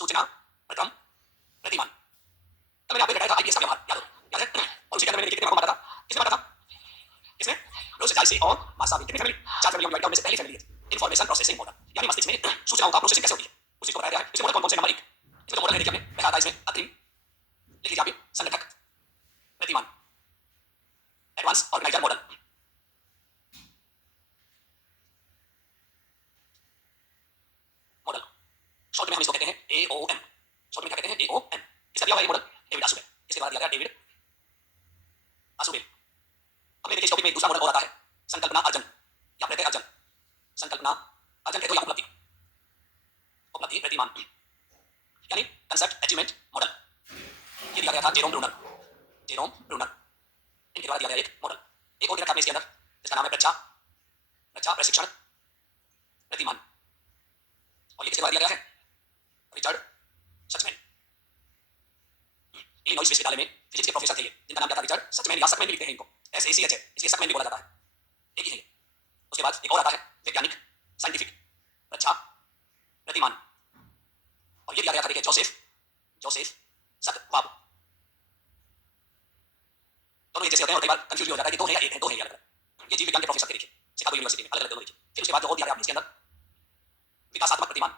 सूचना प्रथम प्रतिमान। तब मैंने आपको बताया था आईपीएस का व्यवहार, याद है? और उसी के अंदर मैंने कितने भागों में बांटा था? किसमें बांटा था? इसमें रोसेटाइसी और मासावी कितनी फैमिली? 4 फैमिली डिवाइड किया, उनमें से पहली फैमिली है इन्फॉर्मेशन प्रोसेसिंग मॉडल, यानी मस्तिष्क में सूचनाओं का प्रोसेसिंग कैसे होती है उसी को बताया गया है। इसमें मॉडल कौन कौन से? नंबर 1 इसमें तो मॉडल है, देखिए हमने पहला था इसमें अग्रिम, लिख लीजिए आप, संगठक प्रतिमान, advance organiser model. Model short में हम इसको कहते हैं एओएम, शॉर्ट में क्या कहते हैं? एओएम। इसका दिया हुआ ये मॉडल डेविड आसुबेल, इसके बाद दिया गया डेविड आसुबेल। अब देखिए इस टॉपिक में एक दूसरा मॉडल और आता है, संकल्पना अर्जन या प्रत्यय अर्जन। संकल्पना अर्जन कहते हो या उपलब्धि, उपलब्धि प्रतिमान, यानी कंसेप्ट अचीवमेंट मॉडल। ये दिया गया था जेरोम ब्रूनर, जेरोम ब्रूनर। इनके द्वारा दिया गया एक मॉडल। एक और दिया था इसके अंदर जिसका नाम है प्रच्छा, प्रच्छा प्रशिक्षण प्रतिमान, और ये किसके द्वारा दिया गया है? रिचर्ड सचमैन। इलिनॉइस विश्वविद्यालय में फिजिक्स के प्रोफेसर थे ये, जिनका नाम क्या था? रिचर्ड सचमैन या सकमैन भी लिखते हैं इनको, SACH है, इसलिए सकमैन भी बोला जाता है, एक ही है। उसके बाद एक और आता है वैज्ञानिक, साइंटिफिक प्रच्छा प्रतिमान, और ये दिया गया था देखिए जोसेफ, जोसेफ सतवाब। दोनों एक जैसे होते हैं और कई बार कंफ्यूज भी हो जाता है कि दो है या एक है, दो है या अलग। ये जीव विज्ञान के प्रोफेसर थे देखिए, शिकागो यूनिवर्सिटी में, अलग अलग दोनों देखिए। फिर उसके बाद जो और दिया गया इसके अंदर विकासात्मक प्रतिमान,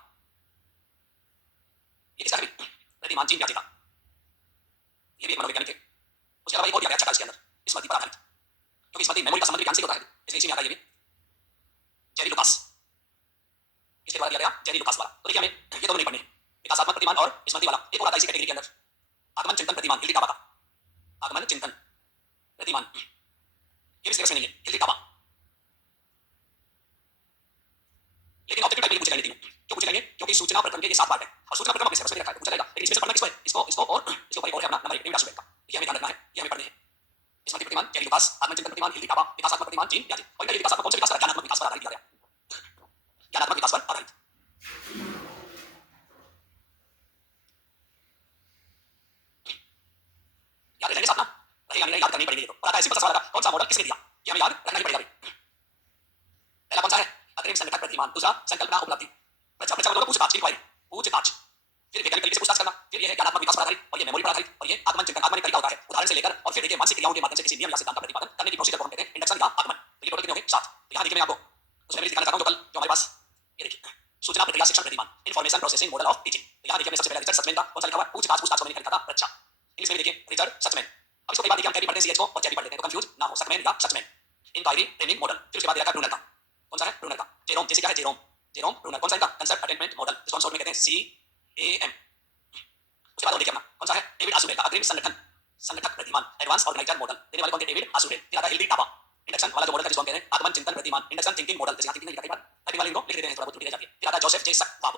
ये किसका है? प्रतिमान जीन व्याधि का, ये भी एक मनोवैज्ञानिक थे। उसके अलावा एक और दिया गया अच्छा इसके अंदर स्मृति पर आधारित, क्योंकि स्मृति मेमोरी का संबंध विज्ञान से होता है, इसलिए इसी में आता है ये भी जेरी लुकास। इसके द्वारा दिया गया जेरी लुकास द्वारा। तो देखिए हमें ये दोनों नहीं पढ़ने, विकासात्मक प्रतिमान और स्मृति वाला। एक और आता है इसी कैटेगरी के अंदर आगमन चिंतन प्रतिमान, हिल्डी काबा का आगमन चिंतन प्रतिमान, ये भी सिलेबस में नहीं है, हिल्डी काबा। लेकिन ऑब्जेक्टिव टाइप में पूछे जाएंगे तीनों, क्यों पूछे जाएंगे? क्योंकि सूचना प्रक्रम के ये 7 पार्ट है और सूचना प्रक्रम अपने सिलेबस में रखा है, पूछा जाएगा। लेकिन इसमें से पढ़ना किसको है? इसको, इसको और इसके ऊपर एक और है अपना नंबर 1 डेविड आसुबेल का, ये हमें ध्यान रखना है, ये हमें पढ़ने हैं। स्मृति प्रतिमान, जेरी लुकास, आगमन चिंतन प्रतिमान, हिल्डी काबा, विकासात्मक प्रतिमान, जीन व्याधि। और ये विकासात्मक कौन से विकास? ज्ञानात्मक विकास पर आधारित दिया गया, ज्ञानात्मक विकास पर आधारित। याद रहेंगे साथ ना? रहेगा नहीं, याद करनी पड़ेगी ये तो। और आता है सिंपल सा वाला, कौन सा मॉडल किसने दिया? ये हमें याद रखना ही पड़ेगा। पहला कौन सा है? अग्रिम संगठक प्रतिमान, दूसरा संकल्पना उपलब्धि, प्रच्छा, प्रच्छा मतलब पूछताछ, इंक्वायरी, पूछताछ। फिर वैज्ञानिक तरीके से पूछताछ करना, फिर ये है ज्ञानात्मक विकास पर आधारित, और ये मेमोरी पर आधारित, और ये आगमन चिंतन, आगमन एक तरीका होता है उदाहरण से लेकर, और फिर देखिए मानसिक क्रियाओं के माध्यम से किसी नियम या सिद्धांत का प्रतिपादन करने की प्रोसीजर को हम कहते हैं इंडक्शन या आगमन। तो ये टोटल कितने हो गए? 7। तो यहाँ देखिए मैं आपको उसमें भी दिखाना चाहता हूँ टोटल जो हमारे पास, ये देखिए सूचना प्रक्रिया शिक्षण प्रतिमान, information processing model of teaching. यहाँ देखिए सबसे पहले रिचर्ड सचमैन का कौन सा लिखा हुआ है? पूछताछ, पूछताछ को मैंने लिखा था प्रच्छा, इंग्लिश में देखिए रिचर्ड सचमैन। अब इसको कई बार देखिए हम कैरी पढ़ते हैं CH को और चैरी पढ़ लेते हैं, तो कंफ्यूज ना हो, सकमैन या सचमैन। इंक्वायरी ट्रेनिंग मॉडल, फिर उसके बाद दिया ब्रूनर का, कौन सा है? ब्रूनर का जेरोम, जैसे क्या है? Jerome, Jerome Bruner. कौन सा इनका? कंसेप्ट अटेनमेंट मॉडल, जिसको हम शॉर्ट में कहते हैं CAM। उसके बाद देखिए अपना कौन सा है? डेविड आसुबेल का अग्रिम संगठन, संगठक प्रतिमान, एडवांस ऑर्गेनाइजर मॉडल। देने वाले कौन थे? David Ausubel. फिर आता है हिल्डी काबा, इंडक्शन वाला जो मॉडल का जिसको हम कहते हैं आगमन चिंतन प्रतिमान, इंडक्शन थिंकिंग मॉडल, जैसे यहाँ थिंकिंग लिखा, कई बार टाइपिंग वाले इनको लिख देते हैं, थोड़ा बहुत त्रुटि रह जाती है। फिर आता है जोसेफ जे सकवाब,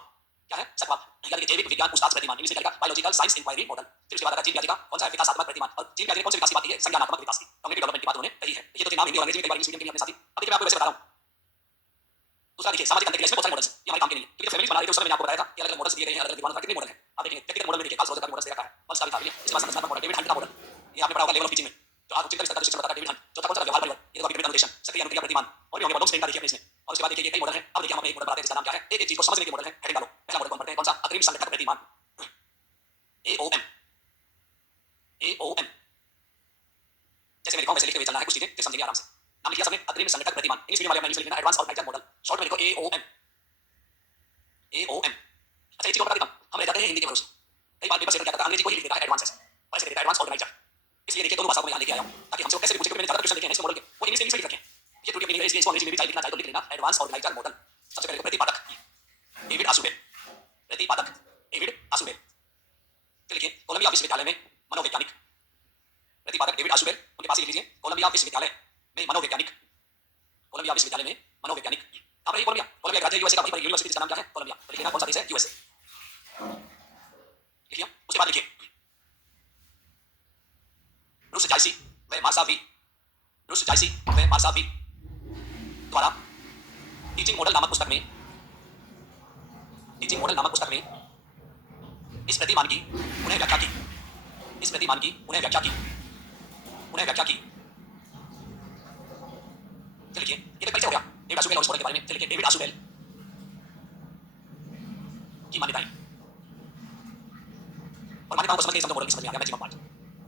क्या है? सकवाब, यानी कि जैविक विज्ञान पूछताछ प्रतिमान, इंग्लिश में लिखा बायोलॉजिकल साइंस इंक्वायरी मॉडल। फिर उसके बाद आता है जीन व्याधि का कौन सा है? विकासात्मक प्रतिमान। और जीन व्याधि ने कौन से विकास की बात की है? संज्ञानात्मक विकास की, कॉग्निटिव डेवलपमेंट की बात उन्होंने कही है। ये तो थे नाम हिंदी और अंग्रेजी में, कई बार इंग्लिश मीडियम के अपने साथ ही। अब देखिए मैं आपको वैसे बता रहा हूँ। दूसरा देखिए सामाजिक अंतर के लिए इसमें बहुत सारे मॉडल्स हैं, ये हमारे काम के नहीं है, क्योंकि फैमिली बना रहे थे उस समय मैंने आपको बताया था कि अलग अलग मॉडल्स दिए गए हैं, अलग अलग विद्वानों का कितने मॉडल हैं। आप देखेंगे व्यक्तिगत मॉडल में देखिए कार्ल रोजर का मॉडल दिया गया है, वंश का भी था, इसके बाद संरचनात्मक मॉडल डेविड हंट का मॉडल, ये आपने पढ़ा होगा लेवल ऑफ टीचिंग में, जो आज चिंतन विस्तार का शिक्षण बताता है डेविड हंट। चौथा कौन सा? व्यवहार परिवर्तन, ये तो विभिन्न अनुदेशन, सक्रिय अनुक्रिया प्रतिमान, और भी होंगे मॉडल्स देखिए अपने इसमें। और उसके बाद देखिए ये कई मॉडल हैं। अब देखिए हम एक मॉडल बनाते हैं जिसका नाम क्या है? एक एक चीज को समझने के मॉडल है, हेडिंग डालो। पहला मॉडल कौन पढ़ते हैं? कौन सा? अग्रिम संगठक प्रतिमान, AOM, AOM। जैसे मैं लिखा हूं वैसे लिखते हुए चलना है, कुछ चीजें फिर समझेंगे आराम से। नाम लिखिए सबने अग्रिम संगठक प्रतिमान, इंग्लिश मीडियम वाले अपना इंग्लिश में लिखना एडवांस ऑर्गेनाइजर मॉडल, शॉर्ट में लिखो AOM, AOM। अच्छा एक चीज और बता देता हूं, हम रह जाते हैं हिंदी के भरोसे, कई बार पेपर सेट क्या करता है अंग्रेजी को ही लिख देता है एडवांस है, और ऐसे देता है एडवांस ऑर्गेनाइजर। इसलिए देखिए दोनों भाषाओं को मैं यहाँ लेके आया हूं ताकि हमसे वो कैसे भी पूछे, क्योंकि मैंने ज्यादा क्वेश्चन देखे हैं इसके मॉडल के, वो इंग्लिश में लिख रखे हैं, ये त्रुटि अपनी नहीं है, इसलिए इसको अंग्रेजी में भी चाहे लिखना चाहे तो लिख लेना एडवांस ऑर्गेनाइजर मॉडल। सबसे पहले प्रतिपादक डेविड आसुबेल, प्रतिपादक डेविड आसुबेल। फिर लिखिए कोलंबिया विश्वविद्यालय में मनोवैज्ञानिक, प्रतिपादक डेविड आसुबेल, उनके पास ही लिख लीजिए कोलंबिया विश्वविद्यालय में मनोवैज्ञानिक, कोलंबिया विश्वविद्यालय में मनोवैज्ञानिक। आप रही कोलंबिया, कोलंबिया एक राज्य यूएसए का, वहीं पर यूनिवर्सिटी जिसका नाम क्या है? कोलंबिया। तो लिखिए ना कौन सा देश है? यूएसए लिखिए। उसके बाद लिखिए रूस जायसी व मार्सावी, रूस जायसी व मार्सावी द्वारा टीचिंग मॉडल नामक पुस्तक में, टीचिंग मॉडल नामक पुस्तक में इस प्रतिमान की उन्हें व्याख्या की, इस प्रतिमान की उन्हें व्याख्या की, उन्हें व्याख्या की। लिखिए ये तो कैसे हो गया डेविड आसुबेल और इस मॉडल के बारे में। लिखिए डेविड आसुबेल की मान्यताएं, और मान्यताओं को समझ के शब्दों मॉडल समझ में आ गया मैक्सिमम पार्ट।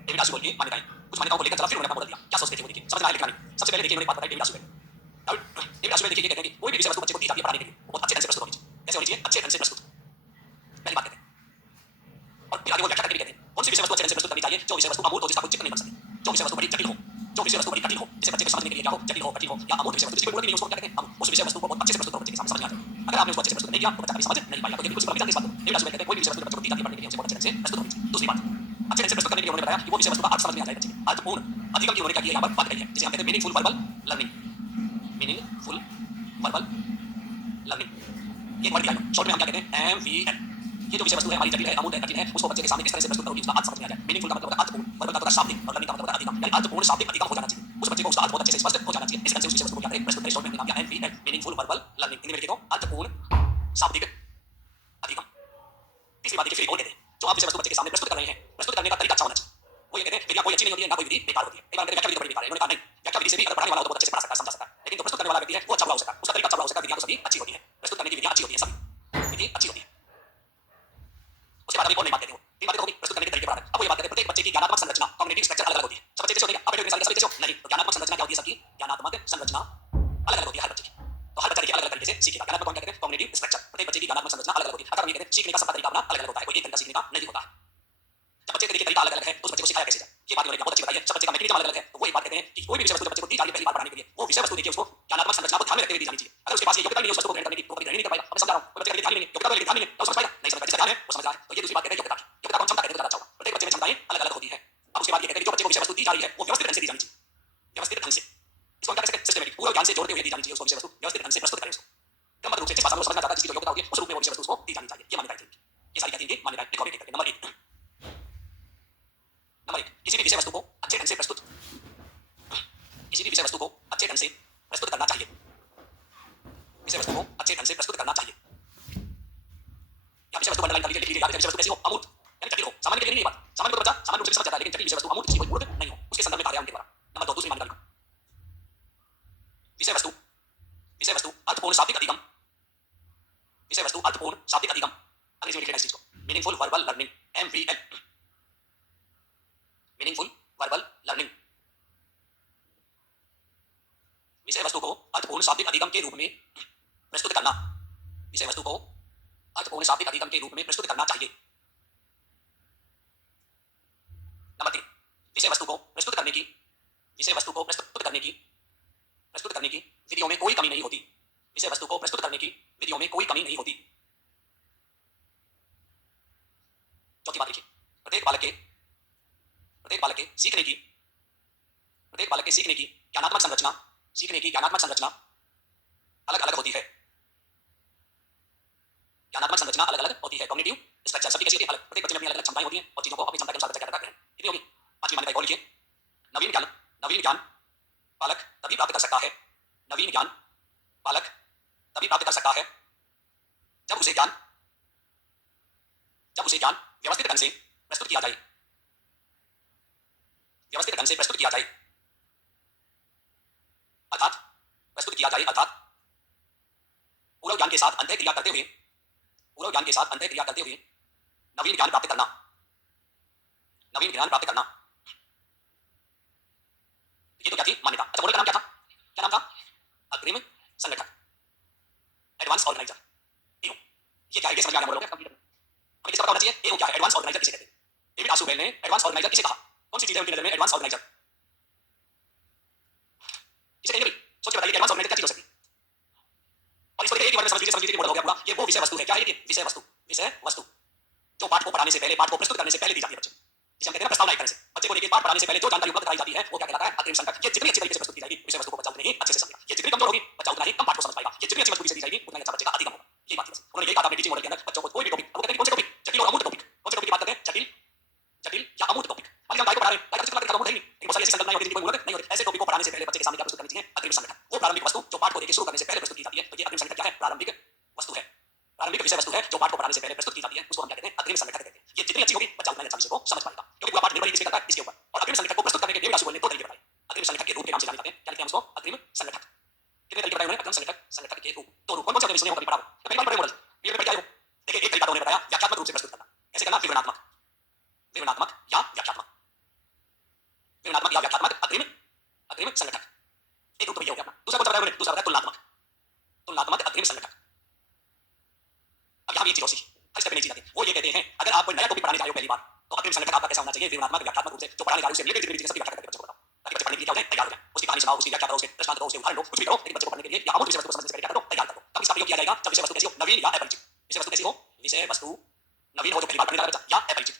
डेविड आशु बोल के मान्यताएं कुछ मान्यताओं को लेकर जरा फिर उन्होंने अपना मॉडल दिया, क्या सोचते थे वो देखिए, समझना है लिखना नहीं। सबसे पहले देखिए उन्होंने बात बताई डेविड आशु पे। अब डेविड आशु पे देखिए ये कहते हैं कि कोई भी विषय वस्तु बच्चे को दी जाती है पढ़ाने के लिए वो बहुत अच्छे ढंग से प्रस्तुत होनी चाहिए। कैसे होनी चाहिए? अच्छे ढंग से प्रस्तुत, पहली बात कहते हैं। और फिर आगे वो व्याख्या करके भी कहते हैं कौन सी विषय वस्तु अच्छे ढंग से प्रस्तुत करनी चाहिए, जो विषय वस्तु अमूर्त हो जिसका कोई चित्र नहीं बन सके, जो विषय वस्तु बड़ी जटिल हो, जो विषय वस्तु बड़ी कठिन हो, जिसे बच्चे को समझने के लिए क्या हो, जटिल हो, कठिन हो या अमूर्त विषय वस्तु जिसकी कोई मूर्त नहीं उसको क्या कहते हैं हम उस विषय वस्तु को बहुत अच्छे से प्रस्तुत करो बच्चे के सामने समझ में आ जाए। अगर आपने उसको अच्छे से प्रस्तुत नहीं किया तो बच्चा कभी समझ नहीं पाएगा। तो ये बिल्कुल सिंपल इस बात को डेविड आशु कहते हैं कोई भी विषय वस्तु बच्चे को दी जाती है पढ़ने के लिए उसे बहुत अच्छे ढंग से प्रस्तुत होनी चाहिए। दूसरी बात अच्छे ढंग से प्रस्तुत करने के लिए उन्होंने बताया कि वो विषय वस्तु का अर्थ समझ में आ जाए बच्चे के, अर्थपूर्ण अधिगम की उन्होंने क्या किया यहाँ पर बात कही है जिसे हम कहते हैं meaningful verbal learning. Meaningful verbal learning ये वर्ड दिया है शॉर्ट में हम क्या कहते हैं एमवीएल। ये जो विषय वस्तु है हमारी जटिल है, अमूर्त है, कठिन है, उसको बच्चे के सामने किस तरह से प्रस्तुत करोगे उसका अर्थ समझ में आ जाए। मीनिंगफुल का मतलब होता है अर्थपूर्ण, वर्बल का मतलब शाब्दिक और लर्निंग का मतलब होता है अधिगम, यानी अर्थपूर्ण शाब्दिक अधिगम हो जाना चाहिए। उस बच्चे को उसका अर्थ बहुत अच्छे से स्पष्ट हो जाना चाहिए। इस ढंग से उस विषय वस्तु को क्या करें प्रस्तुत करें। शॉर्ट में हमने नाम दिया एमवीएल मीनिंगफुल वर्बल लर्निंग। हिंदी में लिखे तो अर्थपूर्ण शाब्दिक अधिगम। तीसरी बात देखिए फिर और कहते हैं जो आप विषय वस्तु बच्चे के सामने प्रस्तुत कर रहे हैं प्रस्तुत करने का तरीका अच्छा होना चाहिए। वो ये कहते हैं विधियां कोई अच्छी नहीं होती है ना कोई विधि बेकार होती है। एक बार कहते हैं व्याख्या विधि बड़ी बेकार है, उन्होंने कहा नहीं व्याख्या विधि से भी अगर पढ़ाने वाला हो तो बहुत अच्छे से पढ़ा सकता है समझा सकता है, लेकिन जो प्रस्तुत करने वाला व्यक्ति है वो अच्छा बुरा हो सकता है, उसका तरीका अच्छा बुरा हो सकता है। विधियां तो सभी अच्छी होती है, प्रस्तुत करने की विधियां अच्छी होती है, सभी विधि अच्छी होती है। उसके बाद अभी और नई बात कहते हो तीन बातें होगी प्रस्तुत करने के तरीके पर। अब वो ये बात कहते हैं प्रत्येक बच्चे की ज्ञानात्मक संरचना कॉग्निटिव स्ट्रक्चर अलग अलग होती है। सब बच्चे जैसे होते हैं आप बेटे सभी जैसे हो नहीं, तो ज्ञानात्मक संरचना क्या होती है सबकी, ज्ञानात्मक संरचना अलग अलग होती है हर बच्चे की। तो हर बच्चा देखिए अलग अलग तरीके से सीखेगा। ज्ञानात्मक क्या कहते हैं कॉग्निटिव स्ट्रक्चर, प्रत्येक बच्चे की ज्ञानात्मक संरचना अलग अलग होती है। अगर हम ये कहते हैं सीखने का सबका तरीका अपना अलग अलग होता है, कोई एक तरीका सीखने का नहीं होता है। जब बच्चे का देखिए तरीका अलग अलग है तो उस बच्चे को सिखाया कैसे जाए ये बात उन्होंने बहुत अच्छी बताई है। सब बच्चे का मैकेनिज्म अलग अलग है तो वो एक बात कहते हैं कि कोई भी विषय वस्तु बच्चे को दी जा रही है पहली बार पढ़ाने के लिए वो विषय वस्तु देखिए उसको ज्ञानात्मक संरचना को ध्यान में रखते हुए दी जानी चाहिए। अगर उसके पास ये योग्यता नहीं है उस वस्तु को ग्रहण करने की तो कभी ग्रहण नहीं कर पाएगा। मैं समझा रहा हूं बच्चे का ध्यान नहीं है, योग्यता ध्यान नहीं है तो समझ पाएगा नहीं, समझ पाएगा जिसका ध्यान है वो समझ रहा है। तो ये दूसरी बात कहते हैं योग्यता की। योग्यता को क्षमता कहते हैं तो ज्यादा अच्छा होगा। प्रत्येक बच्चे में क्षमताएं अलग अलग होती है। अब उसके बाद ये कहते हैं कि जो बच्चे को विषय वस्तु दी जा रही है वो व्यवस्थित ढंग से दी जानी चाहिए, व्यवस्थित ढंग से। इसको हम क्या कह सकते हैं सिस्टमैटिक, पूरा ज्ञान से जोड़ते हुए दी जानी चाहिए उसको विषय वस्तु, व्यवस्थित ढंग से प्रस्तुत करें उसको क्रमबद्ध रूप से जिस भाषा में वो समझना चाहता है जिसकी जो योग्यता होगी उस रूप में वो विषय वस्तु उसको दी जानी चाहिए। ये मान्यता है ये सारी कहती है मान्यता लिखो एक नंबर एक। नंबर एक किसी भी विषय वस्तु को अच्छे ढंग से प्रस्तुत किसी भी विषय वस्तु को अच्छे ढंग से प्रस्तुत करना चाहिए। विषय वस्तु को अच्छे ढंग से प्रस्तुत करना चाहिए। या विषय वस्तु अंडरलाइन कर लीजिए, लिख लीजिए या विषय वस्तु कैसी हो अमूर्त यानी जटिल हो। सामान्य के लिए नहीं ये बात, सामान्य को तो बच्चा सामान्य रूप से समझ जाता है लेकिन जटिल विषय वस्तु अमूर्त जिसकी कोई मूर्त नहीं हो उसके संदर्भ में कार्य उनके द्वारा। नंबर दो दूसरी मान्यता लिखो विषय वस्तु अर्थपूर्ण शाब्दिक अधिगम। विषय वस्तु अर्थपूर्ण शाब्दिक अधिगम अंग्रेजी में लिखना इस चीज को meaningful verbal learning MVL. Meaningful verbal learning विषय वस्तु को अर्थपूर्ण शाब्दिक अधिगम के रूप में प्रस्तुत करना। विषय वस्तु को अर्थपूर्ण शाब्दिक अधिगम के रूप में प्रस्तुत करना चाहिए। नंबर तीन विषय वस्तु को प्रस्तुत करने की विधियों में कोई कमी नहीं होती। विषय वस्तु को प्रस्तुत करने की विधियों में कोई कमी नहीं होती। चौथी बात देखिए प्रत्येक बालक के सीखने की ज्ञानात्मक संरचना अलग अलग होती है। ज्ञानात्मक संरचना अलग अलग होती है। कॉग्निटिव स्ट्रक्चर सभी कैसी होती है अलग, प्रत्येक बच्चे में अपनी अलग अलग क्षमताएं होती हैं और चीजों को अपनी क्षमता के अनुसार बच्चा क्या करता है कितनी होगी। पांचवी मान्यता और लिखिए नवीन ज्ञान बालक तभी प्राप्त कर सकता है। नवीन ज्ञान बालक तभी प्राप्त कर सकता है जब उसे ज्ञान व्यवस्थित ढंग से प्रस्तुत किया जाए। व्यवस्थित ढंग से प्रस्तुत किया जाए अर्थात पूर्व ज्ञान के साथ अंतःक्रिया करते हुए नवीन ज्ञान प्राप्त करना। ये तो क्या थी मान्यता। अच्छा मॉडल का नाम क्या था, अग्रिम संगठक एडवांस ऑर्गेनाइजर। ये क्या है ये समझ में आ गया मॉडल का। हमें किसका पता होना चाहिए ये क्या है एडवांस ऑर्गेनाइजर किसे कहते हैं। डेविड आशुबेल ने एडवांस ऑर्गेनाइजर किसे कहा, कौन सी चीज है उनकी नजर में एडवांस ऑर्गेनाइजर किसे कहेंगे भाई सोच के बताइए एडवांस ऑर्गेनाइजर क्या चीज हो सकती है। और इसको देखिए एक बार में समझ लीजिए मॉडल हो गया पूरा। ये वो विषय वस्तु है क्या है ये विषय वस्तु जो पाठ को पढ़ाने से पहले पाठ को प्रस्तुत करने से पहले दी जाती है बच्चे जिसे हम कहते हैं प्रस्तावना एक तरह से। बच्चे को देखिए पाठ पढ़ाने से पहले जो जानकारी उपलब्ध कराई जाती है वो क्या कहलाता है अग्रिम संगठक। ये जितनी अच्छी तरीके से प्रस्तुत की जाएगी विषय वस्तु को बच्चा उतनी ही अच्छे से समझेगा। ये जितनी कमजोर होगी बच्चा उतना ही कम पाठ को समझ पाएगा। ये जितनी अच्छी मजबूती से दी जाएगी उतना ही अच्छा बच्चे का अधिगम होगा। ये बात है उन्होंने यही कहा अपने टीचिंग मॉडल के अंदर बच्चों को कोई भी टॉपिक वो कहते हैं कौन से टॉपिक जटिल और अमूर्त टॉपिक कौन से टॉपिक की बात करते हैं जटिल या अमूर्त टॉपिक। मान लीजिए हम गाय को पढ़ा रहे हैं गाय का चित्र अमूर्त है नहीं लेकिन बहुत सारी ऐसी संकल्पनाएं होती हैं जिनकी कोई मूर्त नहीं होती। ऐसे टॉपिक को पढ़ाने से पहले बच्चे के सामने क्या प्रस्तुत करनी चाहिए अग्रिम संगठक। वो प्रारंभिक वस्तु जो पाठ को देखिए शुरू करने से पहले प्रस्तुत की जाती है। तो ये अग्रिम संगठक क्या है प्रारंभिक वस्तु है, प्रारंभिक विषय वस्तु है जो पाठ को पढ़ाने से पहले प्रस्तुत की जाती है उसको हम क्या कहते हैं अग्रिम संगठक कहते हैं। ये जितनी अच्छी होगी बच्चा उतना अच्छा विषय को समझ पाएगा क्योंकि पूरा पाठ निर्भर किस पे करता है इसके ऊपर। और अग्रिम संगठक को प्रस्तुत करने के डेविड आशुबेल ने दो तरीके बताए अग्रिम संगठक के रूप के नाम से जाने जाते हैं। क्या लिखते हैं उसको अग्रिम संगठक। कितने तरीके बताए उन्होंने अग्रिम संगठक के रूप। दो रूप कौन कौन से सुने हो कभी पढ़ा हो पहली बार पढ़े मॉडल ये पढ़ के आए हो। देखिए एक तरीका तो उन्होंने बताया व्याख्यात्मक रूप से प्रस्तुत करना कैसे करना विवरणात्मक कोई नया टॉपिक पढ़ाने जा रहे हो पहली बार तो अग्रिम संगठन आपका कैसा होना चाहिए विवरणात्मक व्याख्यात्मक रूप से जो पढ़ाने जा रहे हो उससे रिलेटेड चीजें सबकी व्याख्या करके बच्चों को बताओ ताकि बच्चे पढ़ने के लिए क्या हो जाए तैयार हो जाए उसकी कहानी सुनाओ उसकी व्याख्या करो उसके दृष्टांत दो उसके उदाहरण दो कुछ भी करो लेकिन बच्चे को पढ़ने के लिए या अमूर्त विषय वस्तु को समझने से पहले क्या करो तैयार करो तब इसका प्रयोग किया जाएगा जब विषय वस्तु कैसी हो नवीन या अपरिचित विषय वस्तु कैसी हो विषय वस्तु नवीन हो जो पहली बार पढ़ने जा रहा है बच्चा या अपरिचित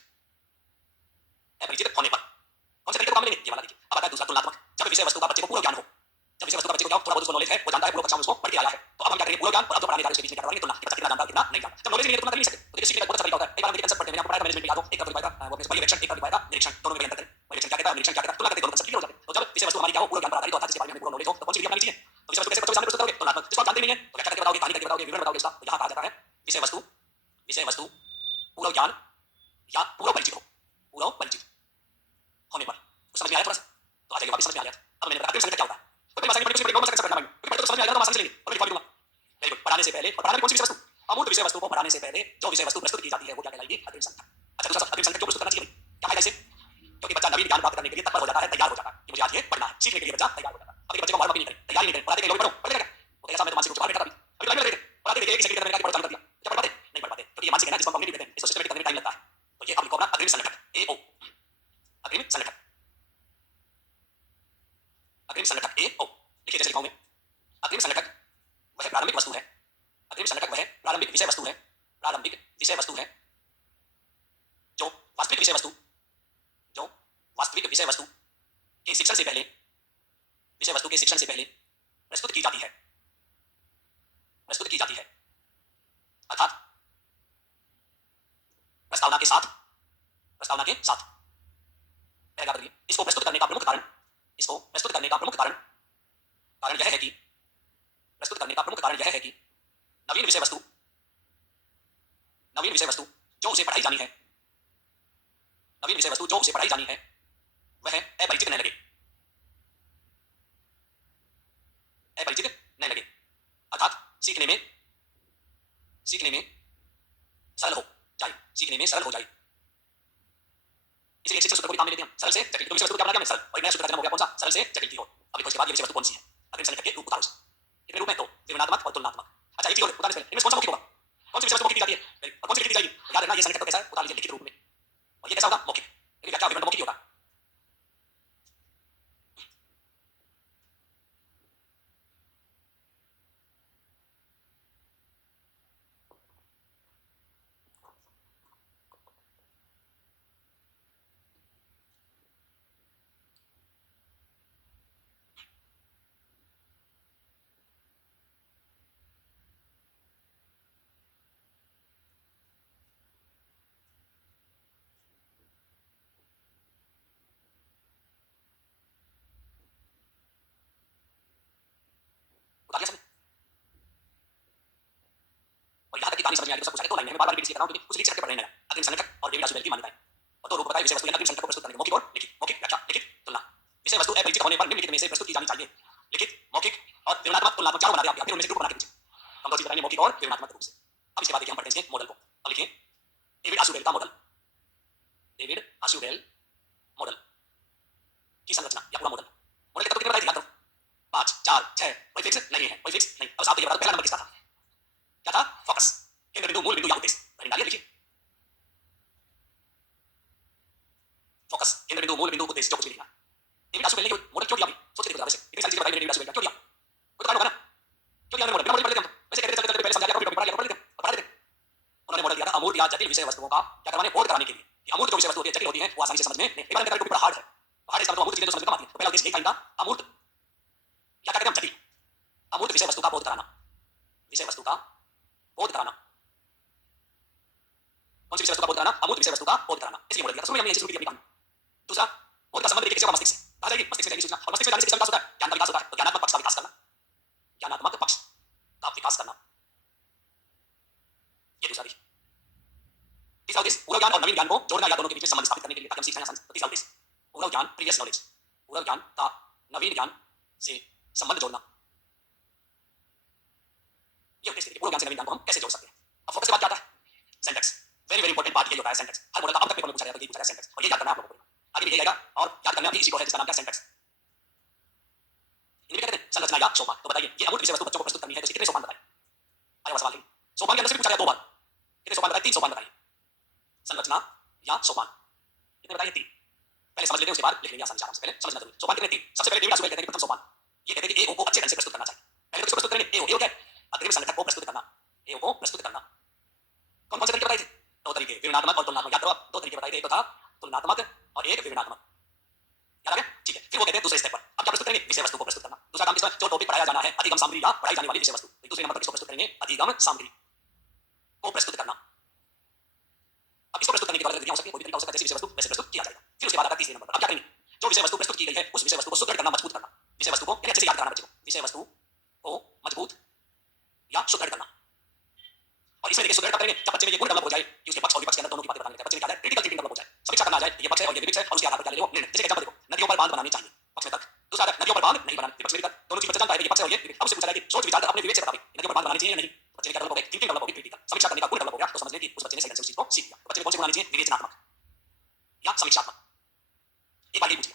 अपरिचित होने पर कौन से तरीके को काम लेंगे ये वाला देखिए अब आता है दूसरा तुलनात्मक जब विषय वस्तु का बच्चे को पूरा ज्ञान हो जब विषय वस्तु का बच्चे को क्या थोड़ा बहुत उसको नॉलेज है वो जानता है पूर्व कक्षा में उसको पढ़ के आया है तो अब हम क्या करेंगे पूरा ज्ञान और अब जो पढ़ाने जा रहे हैं उसके बीच में क्या करेंगे तुलना कि बच्चा कितना जानता है कितना नहीं जानता जब नॉलेज नहीं है तो तुलना कर नहीं सकते तो देखिए सीखने का बहुत अच्छा तरीका होता है एक बार हम कंसेप्ट पढ़ते हैं मैंने आपको पढ़ाया मैनेजमेंट याद हो एक का दिखाएगा वो अपने पर्यवेक्षण एक का दिखाएगा निरीक्षण दोनों में अंतर करें पर्यवेक्षण क्या कहता है निरीक्षण क्या कहता है तुलना करके दोनों कंसेप्ट क्लियर हो जाते हैं तो जब विषय वस्तु हमारी क्या हो पूरा ज्ञान पर आधारित होता है जिसके बारे में पूरा नॉलेज हो तो कौन सी विधि अपनानी चाहिए तो विषय वस्तु कैसे बच्चों के सामने प्रस्तुत करोगे तुलनात्मक जिसको आप जानते नहीं है तो क्या करके बताओगे कहानी करके बताओगे विवरण बताओगे उसका तो यहाँ कहा जाता है विषय वस्तु पूरा ज्ञान या पूरा परिचित हो पूरा परिचित होने पर कुछ समझ में आया थोड़ा सा तो आ जाएगा वापस समझ में आ गया अब मैंने अग्रिम संगठन क्या होता है तो भाई भाषा में कुछ करना है क्योंकि तो समझ में आ गया तो आसान से लेंगे और लिखवा दूंगा वेरी गुड पढ़ाने से पहले और पढ़ाने में कौन सी विषय वस्तु अमूर्त विषय वस्तु को पढ़ाने से पहले जो विषय वस्तु प्रस्तुत की जाती है वो क्या कहलाएगी अग्रिम संगठन अच्छा दूसरा अग्रिम संगठन क्यों प्रस्तुत करना चाहिए क्या फायदा इससे क्योंकि बच्चा नवीन ज्ञान प्राप्त करने के लिए तत्पर हो जाता है तैयार हो जाता है कि मुझे आज ये पढ़ना है सीखने के लिए बच्चा तैयार हो जाता है अभी बच्चे को वार्म अप नहीं करे तैयारी नहीं करे पढ़ाते के लोग पढ़ो पढ़ लेगा वो कैसा मैं तो मानसिक रूप से बाहर बैठा अभी लाइन में लगे पढ़ाते देखिए एक सेकंड के अंदर क्या पढ़ा चालू कर दिया क्या पढ़ पाते नहीं पढ़ पाते क्योंकि ये मानसिक है ना जिसको हम कॉग्निटिव कहते हैं इसको सिस्टमैटिक करने में टाइम लगता है तो ये अब लिखो अपना अग्रिम संगठन एओ अग्रिम संगठन अग्रिम संगठक ए ओ लिखिए जैसे लिखा हूं मैं अग्रिम संगठक वह प्रारंभिक वस्तु है अग्रिम संगठक वह प्रारंभिक विषय वस्तु है प्रारंभिक विषय वस्तु है जो वास्तविक विषय वस्तु के शिक्षण से पहले विषय वस्तु के शिक्षण से पहले प्रस्तुत की जाती है अर्थात प्रस्तावना के साथ पैराग्राफ देखिए इसको प्रस्तुत करने का प्रमुख कारण यह है कि नवीन विषय वस्तु जो उसे पढ़ाई जानी है वह अपरिचित न लगे अर्थात सीखने में सरल हो जाए इसलिए शिक्षण सूत्र को भी काम में लेते हैं सरल से जटिल तो विषय वस्तु क्या बना दिया सरल और नया सूत्र का जन्म हो गया कौन सा सरल से जटिल की ओर अभी इसके बाद ये विषय वस्तु कौन सी है अग्रिम संगठन के रूप उतारो कितने रूप में तो विवरणात्मक और तुलनात्मक अच्छा एक चीज और उतारने से पहले इनमें कौन सा मौखिक होगा कौन सी विषय वस्तु मौखिक दी जाती है और कौन सी लिखी दी जाएगी याद रखना ये संगठन तो कैसा है उतार लीजिए लिखित रूप में और ये कैसा होगा मौखिक लेकिन व्याख्या विवरण मौखिक होगा उतार लिया समझ और यहाँ तक की कहानी समझ में आ गई तो सब कुछ आगे तो लाइन में बार-बार रिपीट कर रहा हूं क्योंकि कुछ रीच करके पढ़ रहे हैं अग्रिम संगठक और डेविड आसुबेल की मान्यताएं और तो रूप बताए विषय वस्तु अग्रिम संगठक को प्रस्तुत करने के मौखिक और लिखित मौखिक व्याख्या लिखित तुलना विषय वस्तु अपरिचित होने पर निम्नलिखित में से प्रस्तुत की जानी चाहिए लिखित मौखिक और विवरणात्मक तुलनात्मक चारों बना दिया फिर उनमें से ग्रुप बना के दीजिए हम दो चीज बताएंगे मौखिक और विवरणात्मक रूप से अब इसके बाद देखिए हम पढ़ते हैं मॉडल को अब लिखिए डेविड आसुबेल का मॉडल की संरचना या पूरा मॉडल के तत्व कितने बताए थे याद करो 5 4 6 कोई फिक्स नहीं है अब साहब ये बता पहला नंबर किसका था क्या था फोकस केंद्र बिंदु मूल बिंदु या उद्देश्य लाइन डालिए लिखिए फोकस केंद्र बिंदु मूल बिंदु उद्देश्य जो कुछ भी लिखना डेविड आसुबेल ने मॉडल क्यों दिया अभी सोच के देखो वैसे इतनी सारी चीजें बताई डेविड आसुबेल क्यों दिया कोई तो कारण होगा ना क्यों दिया मॉडल बिना मॉडल पढ़ लेते हम वैसे कहते चलते पहले समझा दिया कभी पढ़ा लिया पढ़ लेते उन्होंने मॉडल दिया था अमूर्त या जटिल विषय वस्तुओं का क्या करवाने बोध कराने के लिए अमूर्त जो विषय वस्तु होती है जटिल होती है वो आसानी से समझ में नहीं एक बार में बड़ा हार्ड है इसका मतलब अमूर्त चीजें जो समझ में कम आती है तो पहला उद्देश्य एक था इनका अमूर्त क्या कहते हैं हम जटिल अमूर्त विषय वस्तु का बोध कराना कौन सी विषय वस्तु का बोध कराना अमूर्त विषय वस्तु का बोध कराना इसलिए मॉडल दिया था सुनिए हमने ऐसे शुरू की अपनी कहानी दूसरा बोध का संबंध देखिए कैसे होगा मस्तिष्क से कहा जाएगी मस्तिष्क से जाएगी सूचना और मस्तिष्क में जाने से किसका विकास होता है ज्ञान का विकास होता है तो ज्ञानात्मक पक्ष का विकास करना ये दूसरा देखिए तीसरा उद्देश्य पूर्व ज्ञान और नवीन ज्ञान को जोड़ना या दोनों के बीच संबंध स्थापित करने के लिए ताकि हम सीखना आसान। तीसरा उद्देश्य पूर्व ज्ञान प्रीवियस नॉलेज पूर्व ज्ञान का नवीन ज्ञान से संबंध जोड़ना ये उद्देश्य देखिए पूर्व ज्ञान से नवीन ज्ञान को हम कैसे जोड़ सकते हैं। अब फोकस के बाद क्या आता है syntax very very important part ये होता है सिंटैक्स हर मॉडल का अब तक पेपर में पूछा जाता है ये पूछा जाता है सिंटैक्स और ये याद करना है आप लोगों को आगे भी आएगा और याद करना भी इसी को है जिसका नाम क्या है सिंटैक्स इन्हें कहते हैं संरचना या सोपान। तो बताइए ये अमूर्त विषय वस्तु बच्चों को प्रस्तुत करनी है तो कितने सोपान बताइए आया सवाल सोपान के अंदर से पूछा गया 2 बार कितने सोपान बताइए 3 सोपान बताइए संरचना या सोपान। कितने बताइए? 3। पहले समझ लेते हैं, उसके बाद लिख लेंगे आसानी से। आराम से पहले समझना जरूरी। सोपान कितने? 3। सबसे पहले देवदास कहते हैं कि प्रथम सोपान ये कहते हैं कि ए ओ को अच्छे ढंग से प्रस्तुत करना चाहिए। पहले तो किसको प्रस्तुत करेंगे? ए ओ क्या है? अग्रिम संगठक को प्रस्तुत करना। ए ओ को प्रस्तुत करना। कौन कौन से तरीके बताए थे? 2 तरीके, विवरणात्मक और तुलनात्मक। याद करो आप, 2 तरीके बताए थे। एक तो था तुलनात्मक और एक विवरणात्मक। याद आ गया? ठीक है। फिर वो कहते हैं दूसरे स्टेप पर अब क्या प्रस्तुत करेंगे? विषय वस्तु को प्रस्तुत करना। दूसरा काम किसका? जो टॉपिक पढ़ाया जाना है, अधिगम सामग्री या पढ़ाई जाने वाली विषय वस्तु। दूसरे नंबर पर किसको प्रस्तुत करेंगे? अधिगम सामग्री को प्रस्तुत करना। अब इसको प्रस्तुत करने की अलग विधियां हो सकती है, कोई भी तरीका हो सकता है। जैसे विषय वस्तु वैसे प्रस्तुत किया जाएगा। फिर उसके बाद आता है तीसरे नंबर पर। अब क्या करेंगे? जो विषय वस्तु प्रस्तुत की गई है उस विषय वस्तु को सुदृढ़ करना, मजबूत करना। विषय वस्तु को यानी अच्छे से याद कराना बच्चे को। विषय वस्तु को मजबूत या सुदृढ़ करना। और इसमें देखिए सुदृढ़ कब करेंगे? जब बच्चे में ये गुण डेवलप हो जाए कि उसके पक्ष और विपक्ष के अंदर दोनों की बातें बताने लगता है। बच्चे में क्या है? क्रिटिकल थिंकिंग डेवलप हो जाए। समीक्षा करना आ जाए, ये पक्ष है और ये विपक्ष है और उसके आधार पर क्या ले लो निर्णय। जैसे एग्जांपल देखो, नदियों पर बांध बनाने चाहिए, पक्ष में तर्क। दूसरा है नदियों पर बांध नहीं बनाने, विपक्ष में तर्क। दोनों चीज बच्चा जानता है ये पक्ष है और ये विपक्ष। अब उससे पूछा जाए कि सोच विचार कर अपने विवेक से बता दे नदियों पर बांध बनानी चाहिए या नहीं। बच्चे में क्या डेवलप हो गया? थिंकिंग डेवलप हो गई, क्रिटिकल। समीक्षा करने का गुण डेवलप हो गया तो समझ लें कि उस बच्चे ने सही ढंग से उस चीज को सीख लिया। बच्चे में कौन से गुण आने चाहिए? विवेचनात्मक या समीक्षात्मक। एक बार ये पूछिए,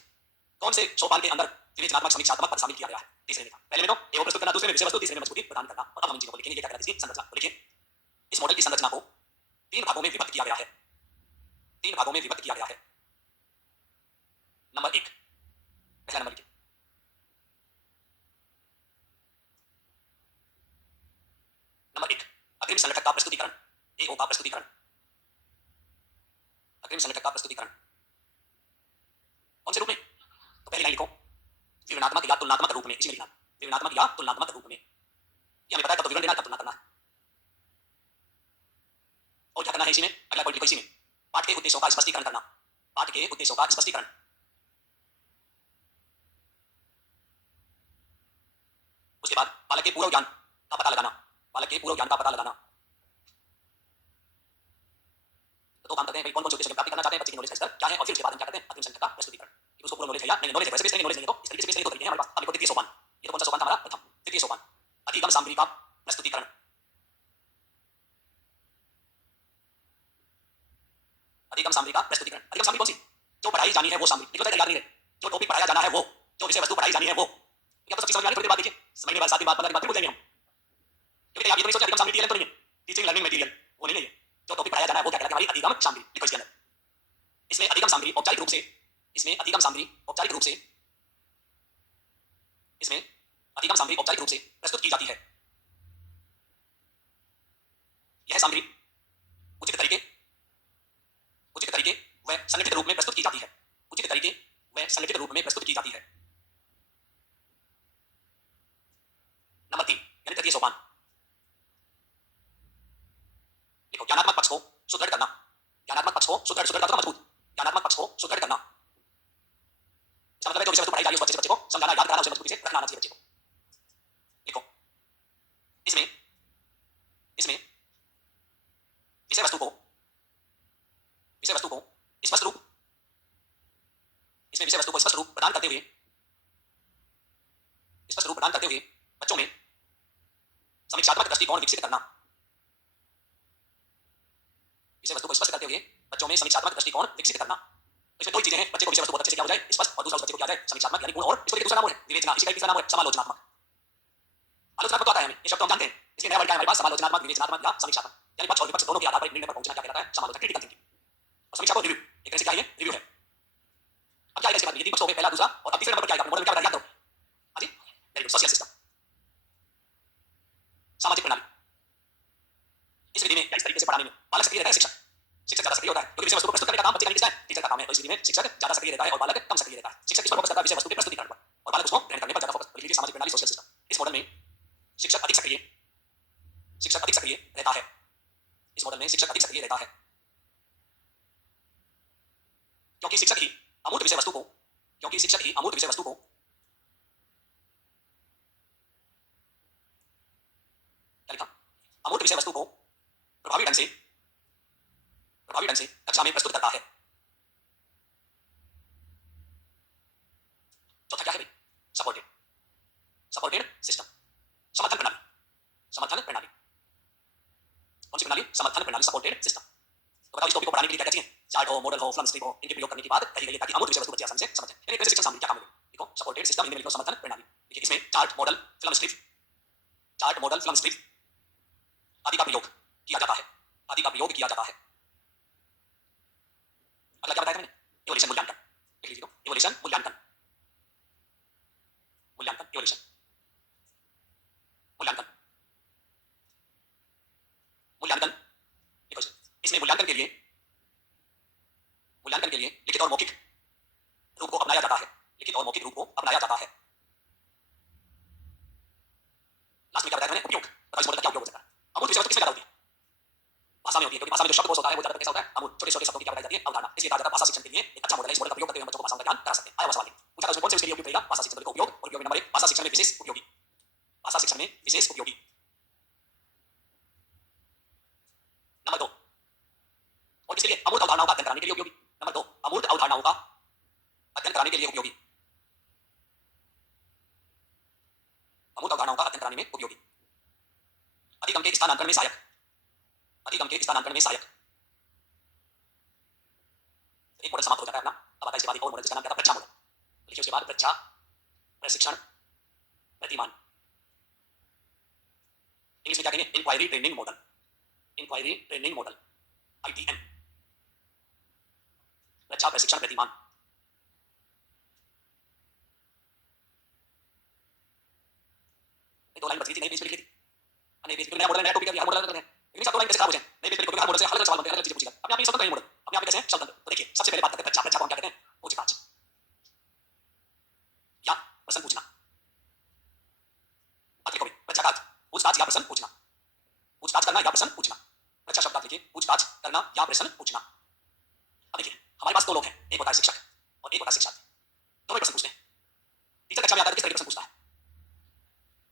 कौन से सोपान के अंदर विवेचनात्मक समीक्षात्मक पद शामिल किया गया है? तीसरे में था। पहले में तो एवं प्रस्तुत करना, दूसरे में विषय वस्तु, तीसरे में मजबूती प्रदान करना। और अब हम इन चीजों को लिखेंगे। ये क्या कहलाती है? इसकी संरचना। तो लिखिए, इस मॉडल की संरचना को 3 भागों में विभक्त किया गया है। 3 भागों में विभक्त किया गया है। नंबर 1, पहला नंबर लिखिए। नंबर 1, अग्रिम संगठक का प्रस्तुतिकरण। एओ का प्रस्तुतिकरण। अग्रिम संगठक का प्रस्तुतिकरण कौन से रूप में? तो पहली लाइन लिखो, विवरणात्मक या तुलनात्मक रूप में। इसमें लिखना विवरणात्मक या तुलनात्मक रूप में। ये हमें पता है कब तो विवरण देना, कब तुलना करना है। और क्या करना है इसी में? अगला पॉइंट लिखो इसी में, पाठ के उद्देश्यों का स्पष्टीकरण करना। पाठ के उद्देश्यों का स्पष्टीकरण। उसके बाद बालक के पूर्व ज्ञान का पता लगाना। बालक के पूर्व ज्ञान का पता लगाना। तो काम करते हैं भाई, कौन कौन से उद्देश्य प्राप्त करना चाहते हैं, बच्चे की नॉलेज का स्तर क्या है, और फिर उसके बाद हम क्या करते हैं? अग्रिम संगठक का प्रस्तुतिकरण। कि उसको पूर्व नॉलेज है या नहीं, नॉलेज है वैसे बेस नहीं, नॉलेज नहीं है तो इस तरीके से बेस नहीं। 2 तरीके हैं हमारे पास। अब देखो द्वितीय सोपान। ये तो कौन सा सोपान था हमारा? प्रथम। द्वितीय सोपान, अधिगम सामग्री का प्रस्तुतिकरण। अधिगम सामग्री का प्रस्तुतिकरण। अधिगम सामग्री कौन सी? जो पढ़ाई जानी है वो सामग्री। लिखो, याद नहीं रहे। जो टॉपिक पढ़ाया जाना है वो, जो विषय वस्तु पढ़ाई जानी है वो। क्या तो सब चीज समझ में आ रही? थोड़ी देर बाद देखिए, महीने बाद, 7 दिन बाद, 15 दिन बाद फिर भूल जाएंगे हम। क्योंकि आप ये तो नहीं सोचते अधिगम सामग्री टीएलएम तो नहीं है, टीचिंग लर्निंग मटेरियल, वो नहीं है। जो टॉपिक पढ़ाया जाना है वो क्या कहलाता है? हमारी अधिगम सामग्री। लिखो इसके अंदर। इसमें अधिगम सामग्री औपचारिक रूप से, इसमें अधिगम सामग्री औपचारिक रूप से, इसमें अधिगम सामग्री औपचारिक रूप से प्रस्तुत की जाती है। यह सामग्री उचित तरीके व संगठित रूप में प्रस्तुत की जाती है। उचित तरीके व संगठित रूप में प्रस्तुत की जाती है। नंबर 3 यानी तृतीय सोपान लिखो, ज्ञानात्मक पक्ष को सुदृढ़ करना। ज्ञानात्मक पक्ष को सुदृढ़, सुदृढ़ का मजबूत, ज्ञानात्मक पक्ष को सुदृढ़ करना। इसका मतलब है जो विषय वस्तु पढ़ाई जा रही है उस बच्चे को समझाना, याद कराना, उसे मजबूती से रखना आना चाहिए बच्चे को। लिखो, इसमें इसमें विषय वस्तु को स्पष्ट रूप, इसमें विषय वस्तु को स्पष्ट रूप प्रदान करते हुए बच्चों में समीक्षात्मक दृष्टिकोण विकसित करना। विषय वस्तु को स्पष्ट करते हुए बच्चों में समीक्षात्मक दृष्टिकोण विकसित करना। इसमें 2 ही चीजें हैं, बच्चे को विषय वस्तु बहुत अच्छे से क्या हो जाए? स्पष्ट, और दूसरा उस बच्चे को क्या आ जाए? समीक्षात्मक यानी गुण, और इसको दूसरा नाम है विवेचना। इसी का तीसरा नाम है समालोचनात्मक। आलोचनात्मक आता है हमें, ये शब्द हम जानते हैं। इसके नया वर्ड क्या है हमारे पास? समालोचनात्मक, विवेचनात्मक या समीक्षात्मक। यानी पक्ष और विपक्ष दोनों के आधार पर निर्णय पर पहुंचना क्या कहलाता है? समालोचना, क्रिटिकल थिंकिंग। और समीक्षा को रिव्यू, एक तरह से क्या है? रिव्यू है। अब क्या आएगा इसके बाद? ये 3 पक्ष हो गए, पहला, दूसरा, और अब तीसरे नंबर पर क्या आएगा? मॉडल में क्या बताया? याद करो। हां जी, वेरी गुड। सोशल सिस्टम, सामाजिक प्रणाली। इस विधि में या इस तरीके से पढ़ाने में बालक सक्रिय रहता है, शिक्षक ज्यादा सक्रिय होता है, क्योंकि विषय वस्तु को प्रस्तुत करने का काम बच्चे का नहीं, किसका है? टीचर का काम है। तो इस विधि में शिक्षक ज्यादा सक्रिय रहता है और बालक कम सक्रिय रहता है। शिक्षक इस पर फोकस करता है विषय वस्तु के प्रस्तुतिकरण पर, और बालक उसको ग्रहण करने पर ज्यादा फोकस। तो लीजिए सामाजिक प्रणाली, सोशल सिस्टम। इस मॉडल में शिक्षक अधिक सक्रिय रहता है। इस मॉडल में शिक्षक अधिक सक्रिय रहता है क्योंकि शिक्षक ही अमूर्त विषय वस्तु को क्या लिखा? अमूर्त विषय वस्तु को प्रभावी ढंग से कक्षा में प्रस्तुत करता है। चौथा क्या है भाई? सपोर्टेड सिस्टम, समर्थन प्रणाली। कौन सी प्रणाली? समर्थन प्रणाली, सपोर्टेड सिस्टम। तो बताओ इस टॉपिक को पढ़ाने के लिए क्या चाहिए? चार्ट हो, मॉडल हो, फ्लम स्ट्रिप हो, इनके प्रयोग करने के बाद कही गई है ताकि अमूर्त विषय वस्तु बच्चे आसानी से समझें। यानी एक शिक्षण सामग्री क्या काम है? देखो, सपोर्टेड सिस्टम, हिंदी में लिखो समर्थन प्रणाली। देखिए, इसमें चार्ट, मॉडल, फ्लम स्ट्रिप आदि का प्रयोग किया जाता है। अगला क्या बताया था मैंने? इवोल्यूशन मूल्यांकन। लिख लीजिए तो, इवोल्यूशन मूल्यांकन, मूल्यांकन, इवोल्यूशन मूल्यांकन, मूल्यांकन। देखो इसमें मूल्यांकन के लिए लिखित और मौखिक रूप को अपनाया जाता है, लिखित और मौखिक रूप को अपनाया जाता है। लास्ट में क्या बताया था मैंने? उपयोग। बताओ इस मॉडल का क्या उपयोग हो सकता है? अमूर्त विषय वस्तु किसमें ज्यादा होती है? भाषा में होती है, क्योंकि भाषा में जो शब्द कोश होता है वो ज्यादा कैसा होता है? अमूर्त, छोटे छोटे शब्दों की क्या बताई जाती है? अवधारणा। इसलिए कहा जाता है भाषा शिक्षण के लिए एक अच्छा मॉडल है। इस मॉडल का प्रयोग करते हुए हम बच्चों को भाषाओं का ज्ञान करा सकते हैं। आया हुआ सवाल पूछा था उसमें, कौन से उसके लिए उपयोग करेगा? भाषा शिक्षण का उपयोग। और उपयोग नंबर 1, भाषा शिक्षण में विशेष उपयोगी, भाषा शिक्षण में विशेष उपयोगी। नंबर 2, और किसके लिए? अमूर्त अवधारणाओं का अध्ययन कराने के लिए उपयोगी। नंबर 2, अमूर्त अवधारणाओं का अध्ययन कराने के लिए उपयोगी, अमूर्त अवधारणाओं का अध्ययन कराने में उपयोगी। अधिगम के स्थानांतरण में सहायक, अधिगम के स्थानांतरण में सहायक। एक मॉडल समाप्त हो जाता है अपना। अब आता है इसके बाद एक और मॉडल जिसका नाम क्या था? प्रच्छा मॉडल। लिखिए उसके बाद प्रच्छा, प्रशिक्षण, प्रतिमान। इंग्लिश में क्या कहेंगे? Inquiry training model, inquiry training model, ITM. प्रच्छा, प्रशिक्षण, प्रतिमान। दो लाइन बची थी, नई पेज पे लिखी थी। नई पेज पे नया मॉडल, नया टॉपिक है, हर मॉडल अलग है, लेकिन सब दो लाइन कैसे खराब हो जाए? नई पेज पे लिखोगे हर मॉडल से अलग अलग सवाल बनते हैं, अलग चीजें पूछेगा। अपने आप ही शब्द कहेंगे मॉडल, अपने आप ही कैसे हैं शब्द। तो देखिए सबसे पहले बात करते हैं प्रच्छा। प्रच्छा को हम क्या कहते हैं? पूछताछ या प्रश्न पूछना। बात लिखोगे प्रच्छा का अर्थ पूछताछ या प्रश्न पूछना, पूछताछ करना या प्रश्न पूछना। प्रच्छा शब्द आप लिखिए पूछताछ करना या प्रश्न पूछना। अब देखिए हमारे पास दो लोग हैं, एक होता है शिक्षक और एक होता है शिक्षार्थी। दोनों प्रश्न पूछते हैं। टीचर कक्षा में आता है तो किस तरह के प्रश्न पूछता है?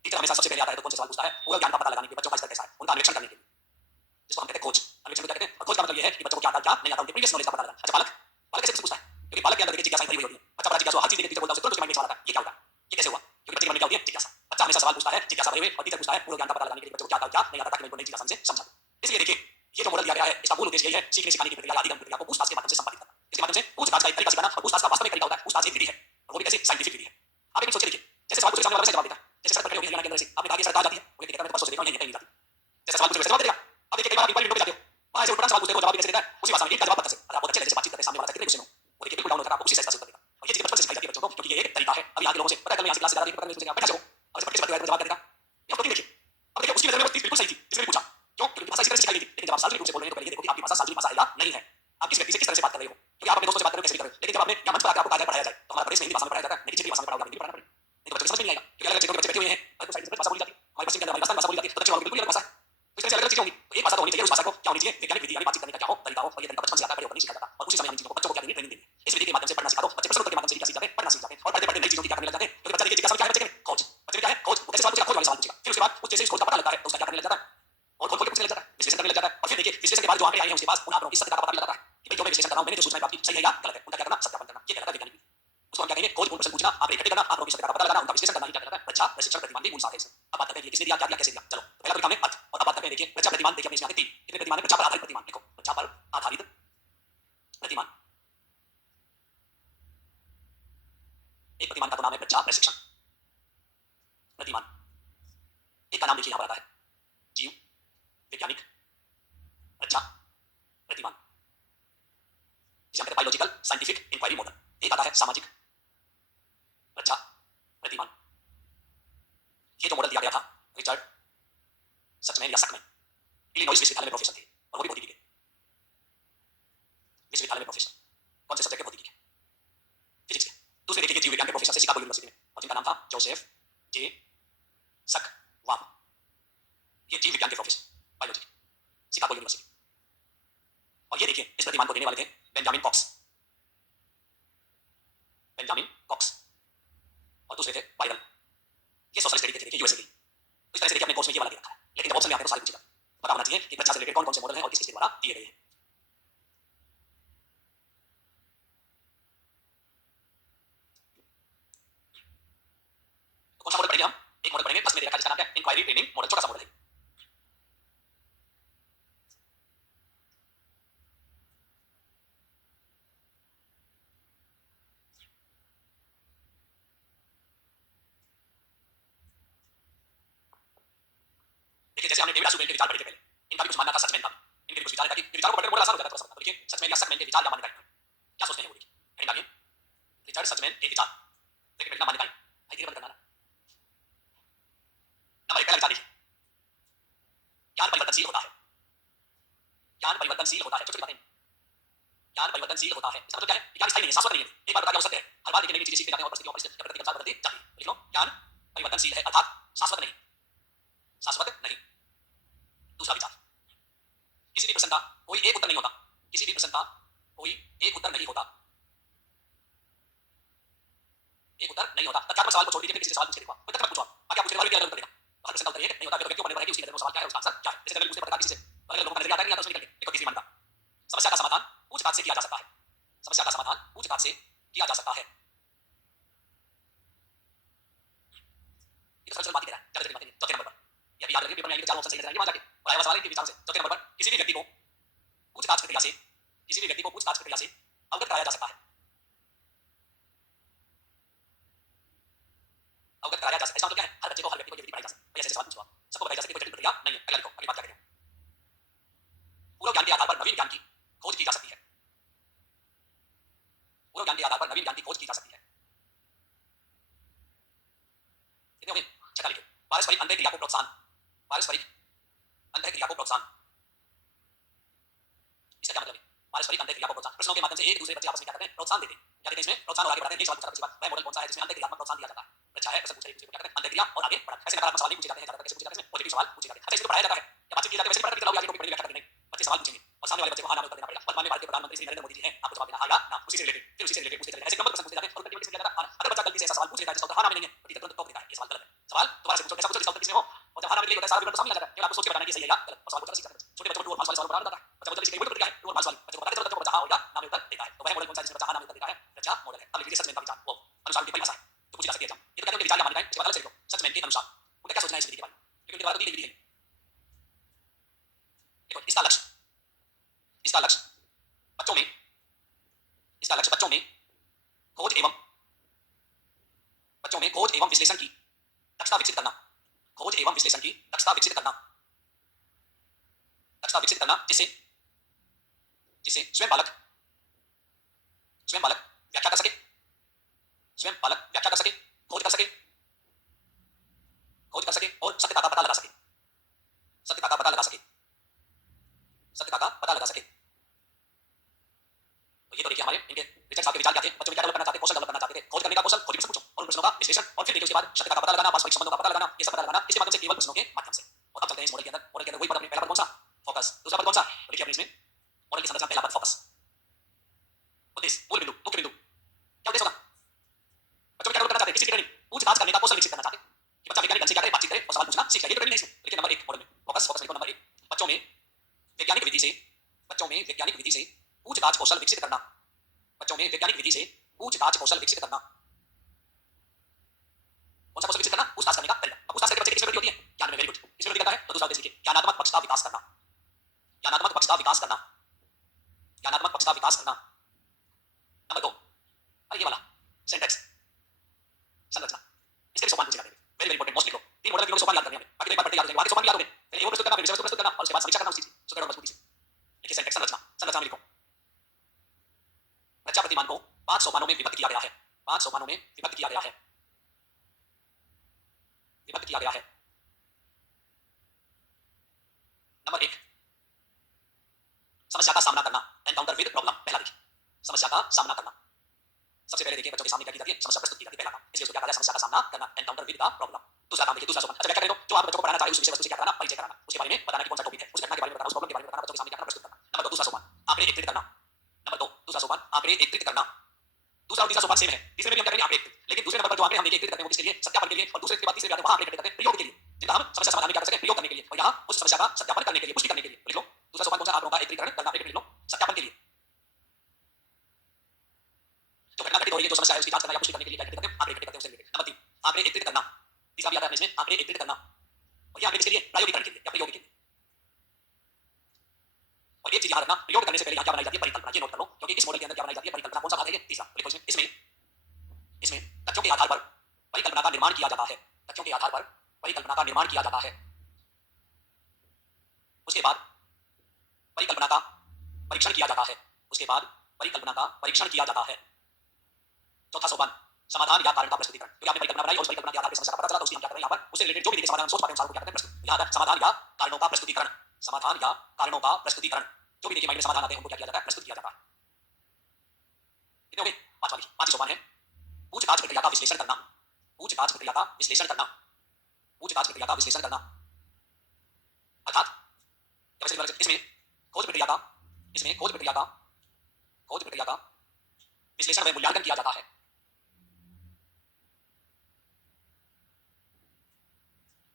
टीचर हमेशा सबसे पहले आता है तो कौन से सवाल पूछता है? पूरा ज्ञान का पता लगाने के लिए, बच्चों का स्तर कैसा है उनका अन्वेषण करने के लिए, जिसको हम कहते हैं खोज। अन्वेषण को क्या कहते हैं? और खोज का मतलब ये है कि बच्चों को क्या आता है क्या नहीं आता, उनके प्रीवियस नॉलेज का पता लगाना। अच्छा बालक, बालक कैसे पूछता है? क्योंकि बालक के अंदर देखिए जिज्ञासा भरी हुई होती है। बच्चा बड़ा जिज्ञासु, हर चीज टीचर बोलता है उसे तुरंत उसके माइंड में सवाल आता है, ये क्या होगा, ये कैसे हुआ? क्योंकि बच्चे के मन में क्या होती है? जिज्ञासा। बच्चा हमेशा सवाल पूछता है जिज्ञासा भरे हुए, और टीचर पूछता है पूरा ज्ञान का पता लगाने के लिए बच्चों को क्या आता है क्या नहीं आता, ताकि मैं उनको नई जिज्ञासा से समझा दूं। इसलिए देखिए ये जो मॉडल दिया गया है इसका मूल उद्देश्य यही है, सीखने सिखाने की प्रक्रिया, अधिगम प्रक्रिया को पूछताछ के माध्यम से संपादित करना। इसके माध्यम से पूछताछ का एक तरीका सिखाना, और पूछताछ का वास्तविक तरीका होता है, पूछताछ एक विधि है, और वो भी कैसी? साइंटिफिक विधि है। आप एक सोच के देखिए, जैसे सवाल पूछे सामने वाला वैसे जवाब देता है। जैसे सड़क पर खड़े होकर हरियाणा के अंदर से आपने कहा कि सड़क कहां जाती है, वो कहता है मैं तो परसों से देख रहा हूं यहीं नहीं जाती। जैसे सवाल पूछे वैसे जवाब देगा। अब देखिए कई बार आप इंक्वायरी विंडो पे जाते हो, वहां से उठपटांग सवाल पूछते हो, जवाब भी कैसे देता है? उसी भाषा में एक का जवाब पता से। अगर आप बहुत अच्छे लहजे से बातचीत करते हैं, सामने वाला कितने गुस्से में हो, वो देखिए बिल्कुल डाउन होता है, आपको उसी सहजता से उत्तर देगा। और ये चीज बचपन से सिखाई जाती है बच्चों को, क्योंकि ये एक तरीका है। अभी यहाँ के लोगों से पता है, कल मैं यहाँ से क्लास से जा रहा था, पता नहीं सोचेगा बैठा से हो, और ऐसे पट्टी से पढ़ते हुए जवाब दे देगा। ये आप देखिए, अब देखिए उसकी नजर में वो चीज बिल्कुल सही थी जिसने भी पूछा। क्यों? क्योंकि भाषा इसी तरह से सिखाई गई थी। लेकिन जब आप सार्वजनिक रूप से बोल रहे हैं तो पहले ये देखो कि आपकी भाषा सार्वजनिक भाषा है या नहीं है। आप किस व्यक्ति से किस तरह से बात कर रहे हो, क्योंकि आप अपने दोस्तों से बात करो कैसे भी करो, लेकिन जब आपने यहाँ मंच पर आकर आपको कहा जाए पढ़ाया जाए तो हमारा प्रदेश में हिंदी भाषा में पढ़ाया जाता है, लेकिन क्षेत्रीय भाषा में पढ़ाओगे हिंदी पढ़ाना पड़ेगा, नहीं तो बच्चों को समझ में नहीं आएगा। क्योंकि अलग अलग क्षेत्रों के बच्चे बैठे हुए हैं, हमारे साइड में भाषा बोली जाती है, हमारे पश्चिम के अंदर हमारी राजस्थान भाषा बोली जाती है, तो दक्षिण वालों की बिल्कुल अलग भाषा है। तो इस तरह से अलग अलग चीजें होंगी, तो एक भाषा तो होनी चाहिए। उस भाषा को क्या होनी चाहिए? वैज्ञानिक विधि, यानी बातचीत करने का क्या हो तरीका हो, और ये तरीका बचपन से आता है, बड़े होकर नहीं सीखा जाता। और उसी समय हम इन चीजों को बच्चों को क्या देंगे? ट्रेनिंग देंगे। इस विधि के माध्यम से पढ़ना सिखा दो, बच्चे प्रश्न उत्तर के माध्यम से क्या सीख जाते हैं? पढ़ना सीख जाते हैं, और पढ़ते पढ़ते नई चीजों की क्या करने लग जाते हैं। क्योंकि बच्चा देखिए जिज्ञासा में क्या है बच्चे में? खोज। बच्चे में क्या है? खोज। वो कैसे सवाल पूछेगा? खोज वाले सवाल पूछेगा। फिर उसके बाद उस जैसे उस खोज का पता लगता है तो उसका क्या करने लग जाता है? और खोल खोल के पूछने लग जाता है, विश्लेषण करने लग जाता है। और फिर देखिए विश्लेषण के बाद जो आंकड़े आए हैं उसके पास उन आंकड़ों की सत्यता का पता लगाता है कि भाई जो मैं विश्लेषण कर रहा हूं, मैंने जो सूचनाएं प्राप्त की सही है या गलत है, उनका क्या करना? सत्यापन करना। ये कहलाता है वैज्ञानिक विधि। उसको हम क्या कहेंगे? खोजपूर्ण प्रश्न पूछना, आंकड़े इकट्ठे करना, आंकड़ों की सत्यता का पता लगाना, उनका विश्लेषण करना, ही क्या कहलाता है? प्रच्छा, प्रशिक्षण, प्रतिमान के गुण साधे हैं। अब बात करते हैं कि किसने दिया, क्या दिया, कैसे दिया। चलो पहला तरीका हमने अर्थ, और अब बात करते हैं देखिए प्रच्छा प्रतिमान। देखिए अपने इसमें आते 3 कितने प्रतिमान है? प्रच्छा पर आधारित प्रतिमान। देखो प्रच्छा पर आधारित प्रतिमान, एक प्रतिमान का तो नाम है प्रच्छा प्रशिक्षण प्रतिमान। एक का नाम देखिए यहाँ पर आता है जीव वैज्ञानिक प्रच्छा प्रतिमान, जिसे हम कहते हैं बायोलॉजिकल साइंटिफिक इंक्वायरी मॉडल। एक आता है सामाजिक प्रच्छा प्रतिमान। ये जो मॉडल दिया गया था रिचर्ड सचमैन या सकमैन, इलिनॉइस विश्वविद्यालय में प्रोफेसर थे, और वो भी भौतिकी के विश्वविद्यालय में प्रोफेसर। कौन से सब्जेक्ट के? भौतिकी के, फिजिक्स के। दूसरे देखिए जीव विज्ञान के प्रोफेसर से शिकागो यूनिवर्सिटी में, और जिनका नाम था जोसेफ जे सकवाम। ये जीव विज्ञान के प्रोफेसर, बायोलॉजी, शिकागो यूनिवर्सिटी। और ये देखिए इस प्रतिमान को देने वाले थे बेंजामिन कॉक्स, बेंजामिन कॉक्स। और दूसरे थे बायरन, ये सोशलिस्ट तरीके थे, देखिए यूएसए के। तो इस तरह से देखिए अपने कोर्स में ये वाला दे रखा है, लेकिन जब ऑप्शन में आते हैं तो सारे पूछेगा। पता होना चाहिए कि प्रच्छा से रिलेटेड कौन कौन से मॉडल हैं और किस किसके द्वारा दिए गए हैं। तो कौन सा मॉडल पढ़ेंगे हम? एक मॉडल पढ़ेंगे, बस में दे रखा है जिसका नाम क्या है? Inquiry training model. छोटा सा मॉडल है। देखिए जैसे हमने डेविड आसुबेल के विचार पढ़े थे पहले, इनका भी कुछ मानना था सचमैन का भी, इनके भी कुछ विचार है, ताकि विचारों को पढ़कर मॉडल आसान हो जाता है थोड़ा सा। तो देखिए सचमैन या सकमैन के विचार या मान्यताएं। ज्ञान परिवर्तनशील होता है। इसका मतलब क्या है? ज्ञान स्थायी नहीं है, शाश्वत नहीं है। एक बार बता दिया हो सकते हैं, हर बार नई चीजें सीखते जाते हैं और परिस्थितियों परिस्थिति या प्रकृति के अनुसार बदलती जाती है। लिख लो, ज्ञान परिवर्तनशील है अर्थात शाश्वत नहीं। शाश्वत नहीं। दूसरा विचार, किसी भी प्रश्न का कोई एक उत्तर नहीं होता। किसी भी प्रश्न का कोई एक उत्तर नहीं होता। एक उत्तर नहीं होता। तथ्यात्मक सवाल को छोड़ दीजिए, किसी से सवाल पूछ के देखो। कोई तथ्य मत पूछो, बाकी आप पूछे सवाल भी अलग करेगा। हर प्रश्न का उत्तर एक नहीं होता, व्यक्तियों पर निर्भर है कि उसकी नजर में सवाल क्या है, उसका आंसर क्या है। जैसे जनरली पूछते पत्रकार किसी से, अलग लोगों का नजरिया आता है नहीं आता, उसको निकल के देखो तीसरी मान्यता, समस्या का समाधान पूछताछ से किया जा सकता है। समस्या का समाधान पूछताछ से किया जा सकता है। ये तो सरल बात ही कह रहा है, ज्यादा जटिल बात नहीं। चौथे नंबर पर, ये भी याद रखिए, पेपर में आएंगे तो चार ऑप्शन सही नजर आएंगे वहां जाके, और आया हुआ सवाल है इनके विचारों से। चौथे नंबर पर, किसी भी व्यक्ति को पूछताछ प्रक्रिया से, किसी भी व्यक्ति को पूछताछ प्रक्रिया से अवगत कराया जा सकता है। अवगत कराया जा सकता है, इसका मतलब क्या है? हर बच्चे को, हर व्यक्ति को ये विधि पढ़ाई जा सकती है। ऐसे सवाल पूछो आप, सबको बताई जा सकती है, कोई जटिल प्रक्रिया नहीं है। अगला लिखो, अगली बात क्या कह रहे हो? पूर्व ज्ञान के आधार पर नवीन ज्ञान की खोज की जा सकती है। पूर्व ज्ञान के आधार पर नवीन ज्ञान की खोज की जा सकती है। कितने हो गए? छठा लिखो, पारस्परिक अंतःक्रिया को प्रोत्साहन। पारस्परिक अंतःक्रिया को प्रोत्साहन, इसका क्या मतलब है? पारस्परिक अंतःक्रिया को प्रोत्साहन, प्रश्नों के माध्यम से एक दूसरे बच्चे आपस में क्या करते हैं? प्रोत्साहन देते हैं। क्या देते हैं इसमें? प्रोत्साहन और आगे बढ़ाते हैं। एक सवाल पूछा था पिछली बार, वह मॉडल कौन सा है जिसमें अंतःक्रियात्मक प्रोत्साहन दिया जाता है? अच्छा है, प्रश्न पूछा है एक दूसरे को क्या कहते हैं? अंतःक्रिया और आगे बढ़ाते हैं। ऐसे नकारात्मक सवाल नहीं पूछे जाते हैं ज्यादातर। कैसे पूछे जाते हैं? इसमें पॉजिटिव सवाल पूछे जाते हैं। अच्छा, इसमें तो पढ़ाया जाता है या बातचीत की जाती है, वैसे पढ़ा करके चलाओ, आगे टॉपिक पढ़ने की व्याख्या करनी नहीं। बच्चे सवाल पूछेंगे और सामने वाले बच्चे को हाँ ना में उत्तर देना पड़ेगा। वर्तमान में भारत के प्रधानमंत्री श्री नरेंद्र मोदी जी हैं, आपको जवाब देना हाँ या ना, उसी से रिलेटेड, फिर उसी से रिलेटेड पूछते चले। ऐसे क्रमबद्ध प्रश्न पूछे जाते हैं और कंटिन्यूअसली लिया जाता है। अगर बच्चा गलती से ऐसा सवाल पूछ लेता है जिसका उत्तर हाँ ना में नहीं है, तो टीचर तुरंत टोक देता है, ये सवाल गलत है। सवाल दोबारा से पूछो, ऐसा पूछो जिसका उत्तर किसमें हो, और जब हाँ ना में नहीं होता है सारा विवरण तो सामने आ जाता है, केवल आपको सोच के बताना है कि सही है या गलत, और सवाल पूछना सीख जाते हैं। छोटे बच्चों को ट्रू और फॉल्स वाले सवाल बनाना आता है। बच्चा बोलता है इसकी वही प्रक्रिया है, ट्रू और फॉल्स वाली, बच्चे को बताते तुरंत बच्चा हाँ हो या ना में उत्तर देता है। तो वह मॉडल कौन सा है जिसमें बच्चा हाँ ना में उत्तर देता है? रचा मॉडल है। अब लिखिए सच में का विचार, वो अनुसार की परिभाषा है जो पूछी जा सकती है एग्जाम। ये तो कहते हैं कि विचार या मान्यताएं, इसके बाद अलग से लिखो। सच में के अनुसार उनका क्या सोचना है इस विधि के बारे में, क्योंकि उनके द्वारा तो दी गई विधि है। देखो इसका लक्ष्य, इसका लक्ष्य बच्चों में, इसका लक्ष्य बच्चों में खोज एवं, बच्चों में खोज एवं विश्लेषण की दक्षता विकसित करना। खोज एवं विश्लेषण की दक्षता विकसित करना, दक्षता विकसित करना, जिससे जिससे स्वयं बालक व्याख्या कर सके, स्वयं बालक व्याख्या कर सके, खोज कर सके, खोज कर सके और सत्यता का पता लगा सके, सत्यता का पता लगा सके, सत्यता का पता लगा सके। तो ये तो देखिए हमारे इनके रिचर्ड साहब के विचार क्या थे, बच्चों में क्या डेवलप करना चाहते, कौशल डेवलप करना चाहते थे। खोज करने का कौशल, खोज प्रश्न पूछो और उन प्रश्नों का विश्लेषण, और फिर देखिए उसके बाद सत्यता का पता लगाना, वास्तविक संबंधों का पता लगाना, ये सब पता लगाना इसके माध्यम से, केवल प्रश्नों के माध्यम से। और अब चलते हैं इस मॉडल के अंदर। मॉडल के अंदर वही पद, अपने पहला पद कौन सा? फोकस। दूसरा पद कौन सा? तो देखिए अपने इसमें मॉडल की संरचना, पहला पद फोकस, उद्देश्य, मूल बिंदु, मुख्य बिंदु। क्या उद्देश्य होगा? बच्चों में क्या डेवलप करना चाहते हैं? किसी ट्रेनिंग, पूछताछ करने का कौशल विकसित करना चाहते हैं कि बच्चा वैज्ञानिक ढंग से क्या करे, बातचीत करे और सवाल पूछना सीख जाए। ये ट्रेनिंग है इसमें। देखिए नंबर 1 मॉडल में फोकस, फोकस लिखो नंबर 1, बच्चों में वैज्ञानिक विधि से, बच्चों में वैज्ञानिक विधि से पूछताछ कौशल विकसित करना, बच्चों में वैज्ञानिक विधि से पूछताछ कौशल विकसित करना। कौन सा कौशल विकसित करना? पूछताछ करने का तरीका। अब पूछताछ करके बच्चे की किसमें वृद्धि होती है? ज्ञान में। वेरी गुड, इसमें वृद्धि करता है। तो दूसरा उद्देश्य लिखिए, ज्ञानात्मक पक्ष का विकास करना, ज्ञानात्मक पक्ष का विकास करना, ज्ञानात्मक पक्ष का विकास करना। नंबर 2, अरे ये वाला सिंटैक्स, संरचना, इसके भी सोपान पूछे जाते हैं। वेरी वेरी इंपॉर्टेंट, मोस्ट लिखो। 3 मॉडल के सोपान याद करने हैं हमें, बाकी तो एक बार पढ़ते याद हो जाएगा। आगे सोपान भी याद हो गए, पहले वो प्रस्तुत करना, फिर विषय वस्तु प्रस्तुत करना और उसके बाद समीक्षा करना उस चीज की, सुकर और मजबूती से। देखिए सिंटैक्स, संरचना, संरचना में लिखो, रक्षा प्रतिमान को 5 सोपानों में विभक्त किया गया है, 5 सोपानों में विभक्त किया गया है, विभक्त किया गया है। नंबर 1, समस्या का सामना करना, एनकाउंटर विद प्रॉब्लम। पहला देखिए, समस्या का सामना करना। सबसे पहले देखिए बच्चों के सामने क्या की जाती है? समस्या प्रस्तुत की जाती है, पहला काम, इसलिए उसको क्या कहा जाए? समस्या का सामना करना, एनकाउंटर विद द प्रॉब्लम। दूसरा काम देखिए, दूसरा सोपान, अच्छा व्याख्या करें तो जो आप बच्चों को पढ़ाना चाहे उस विषय वस्तु से क्या कराना? परिचय कराना, उसके बारे में बताना कि कौन सा टॉपिक है, उस घटना के बारे में बताना, उस प्रॉब्लम के बारे में बताना, बच्चों के सामने क्या करना? प्रस्तुत करना। नंबर 2, दूसरा सोपान, आंकड़े एकत्रित करना। नंबर 2, दूसरा सोपान, आंकड़े एकत्रित करना। दूसरा और तीसरा सोपान सेम है, तीसरे में भी हम क्या करेंगे? आंकड़े एकत्रित, लेकिन दूसरे नंबर पर जो आंकड़े हम एकत्रित करते हैं वो किसके लिए? सत्यापन के लिए, और दूसरे के बाद तीसरे पे आते हैं वहां आंकड़े एकत्रित करते हैं प्रयोग के लिए, जिनका हम समस्या समाधान में क्या कर सकें? प्रयोग करने के लिए, और यहाँ उस समस्या का सत्यापन करने के लिए, पुष्टि करने के लिए। लिख लो दूसरा सोपान कौन सा? आंकड़ों का एकत्रीकरण करना, लिख लो, सत्यापन के लिए। जो घटना घटित हो रही है, जो समस्या है उसकी जांच करना या पुष्टि करने के लिए क्या करते हैं? आंकड़े एकत्रित करते हैं उससे रिलेटेड। नंबर 3, आंकड़े एकत्रित करना, तीसरा भी आता है इसमें, आंकड़े एकत्रित करना। और ये आंकड़े किसके लिए? प्रायोगिकरण के लिए या प्रयोग के लिए। और एक चीज याद रखना, प्रयोग करने से पहले यहाँ क्या बनाई जाती है? परिकल्पना। ये नोट कर लो, क्योंकि इस मॉडल के अंदर क्या बनाई जाती है? परिकल्पना। कौन सा भाग है ये? तीसरा। लिखो इसमें, इसमें इसमें तथ्यों के आधार पर परिकल्पना का निर्माण किया जाता है, तथ्यों के आधार पर परिकल्पना का निर्माण किया जाता है। उसके बाद परिकल्पना का परीक्षण किया जाता है, उसके बाद परिकल्पना का परीक्षण किया जाता है। चौथा सोपान, समाधान या कारण का प्रस्तुतिकरण। क्योंकि आपने परिकल्पना बनाई और उस परिकल्पना के आधार पर समस्या का पता चला, तो उसकी हम क्या करें? यहाँ पर उससे रिलेटेड जो भी देखिए समाधान सोच पाते हैं अनुसार क्या करते हैं? प्रस्तुत। यहाँ पर समाधान या कारणों का प्रस्तुतिकरण, समाधान या कारणों का प्रस्तुतिकरण, जो भी देखिए माइंड में समाधान आते हैं उनको क्या किया जाता है? प्रस्तुत किया जाता है। का विश्लेषण करना, पूछताछ प्रक्रिया का विश्लेषण करना, पूछताछ प्रक्रिया का विश्लेषण करना। अर्थात इसमें खोज प्रक्रिया का विश्लेषण व मूल्यांकन किया जाता है।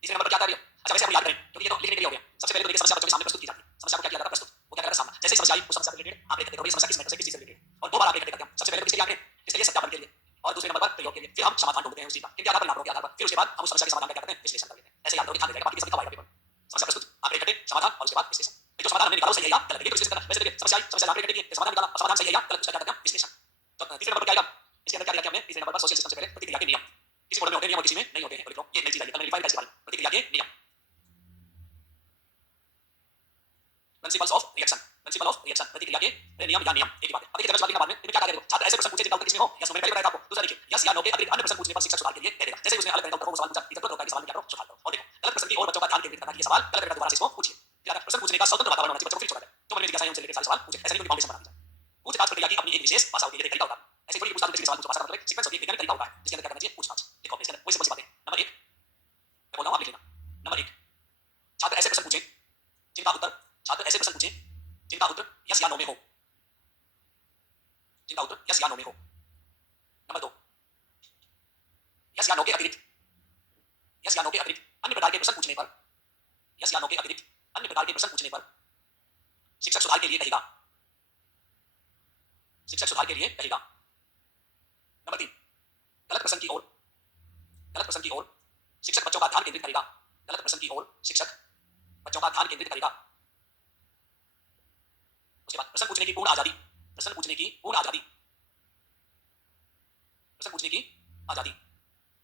तीसरे नंबर पर क्या कार्य? अच्छा वैसे हम याद करें क्योंकि ये तो लिखने के लिए हो गया। सबसे पहले तो देखिए समस्या बच्चों के सामने प्रस्तुत की जाती है। समस्या को क्या किया जाता है? प्रस्तुत। वो क्या करता है? सामना। जैसे ही समस्या आई उस समस्या से रिलेटेड आप लिखते हो ये समस्या किस मैटर से किस चीज से रिलेटेड है और दो बार आप लिखते हैं। सबसे पहले तो किसके लिए आगे? इसके लिए सत्यापन के लिए और दूसरे नंबर पर प्रयोग के लिए। फिर हम समाधान ढूंढते हैं उसी का किनके आधार पर? नामों के आधार पर। फिर उसके बाद हम उस समस्या के समाधान का क्या करते हैं? विश्लेषण कर लेते हैं। ऐसे याद करो ध्यान देगा बाकी सभी का आएगा पेपर। समस्या प्रस्तुत आगे इकट्ठे समाधान और उसके बाद विश्लेषण। जो समाधान हमने निकाला सही है या गलत है ये विश्लेषण करना। वैसे देखिए समस्या आई समस्या आगे इकट्ठे की समाधान निकाला समाधान सही है या गलत उसका क्या करते हैं? विश्लेषण। तो तीसरे नंबर पर क्या आएगा? इसके अंदर क्या दिया हमने? तीसरे नंबर पर सोशल सिस्टम से पहले प्रतिक्रिया के नियम। किसी मॉडल में होते हैं नियम और किसी में नहीं होते हैं। ये नई चीज आई है कल रिफाइन कैसे बारे में प्रतिक्रिया के नियम। प्रिंसिपल्स ऑफ रिएक्शन प्रतिक्रिया के नियम या नियम एक ही बात है। अब देखिए जनरल बाद में क्या क्या करेगा? छात्र ऐसे प्रश्न पूछे जिनका उत्तर किसमें हो या मैंने पहले बताया था आपको। दूसरा देखिए यस या नो के अतिरिक्त अन्य प्रश्न पूछने पर शिक्षक सुधार के लिए कहेगा। जैसे उसने अलग तरह का उत्तर को सवाल पूछा इधर तो होता है कि सवाल में क्या करो सुधार करो। और देखो गलत प्रश्न की और बच्चों का ध्यान केंद्रित करना कि ये सवाल गलत है दोबारा से इसको पूछिए। फिर प्रश्न पूछने का स्वतंत्र वातावरण होना चाहिए बच्चों को। फिर छोड़ा जाए जो मन में जिज्ञासा है उनसे रिलेटेड सारे सवाल पूछे। ऐसा नहीं कोई फाउंडेशन बना दीजिए। पूछताछ प्रक्रिया की अपनी एक विशेष भाषा होती है। तरीका होता है ऐसे कोई पूछताछ किसी सवाल पूछो भाषा का मतलब सीक्वेंस होती है वैज्ञानिक तरीका होता है जिसके अंदर क्या करना चाहिए? पूछताछ। देखो इसके अंदर वही सिंपल सी बात है। नंबर 1 मैं बोल रहा हूं आप लिख लेना। नंबर 1 छात्र ऐसे प्रश्न पूछे जिनका उत्तर यस या नो में हो। नंबर 2 यस या नो के अतिरिक्त अन्य प्रकार के प्रश्न पूछने पर शिक्षक सुधार के लिए कहेगा। नंबर 3 गलत प्रश्न की ओर शिक्षक बच्चों का ध्यान केंद्रित करेगा। उसके बाद प्रश्न पूछने की पूर्ण आजादी।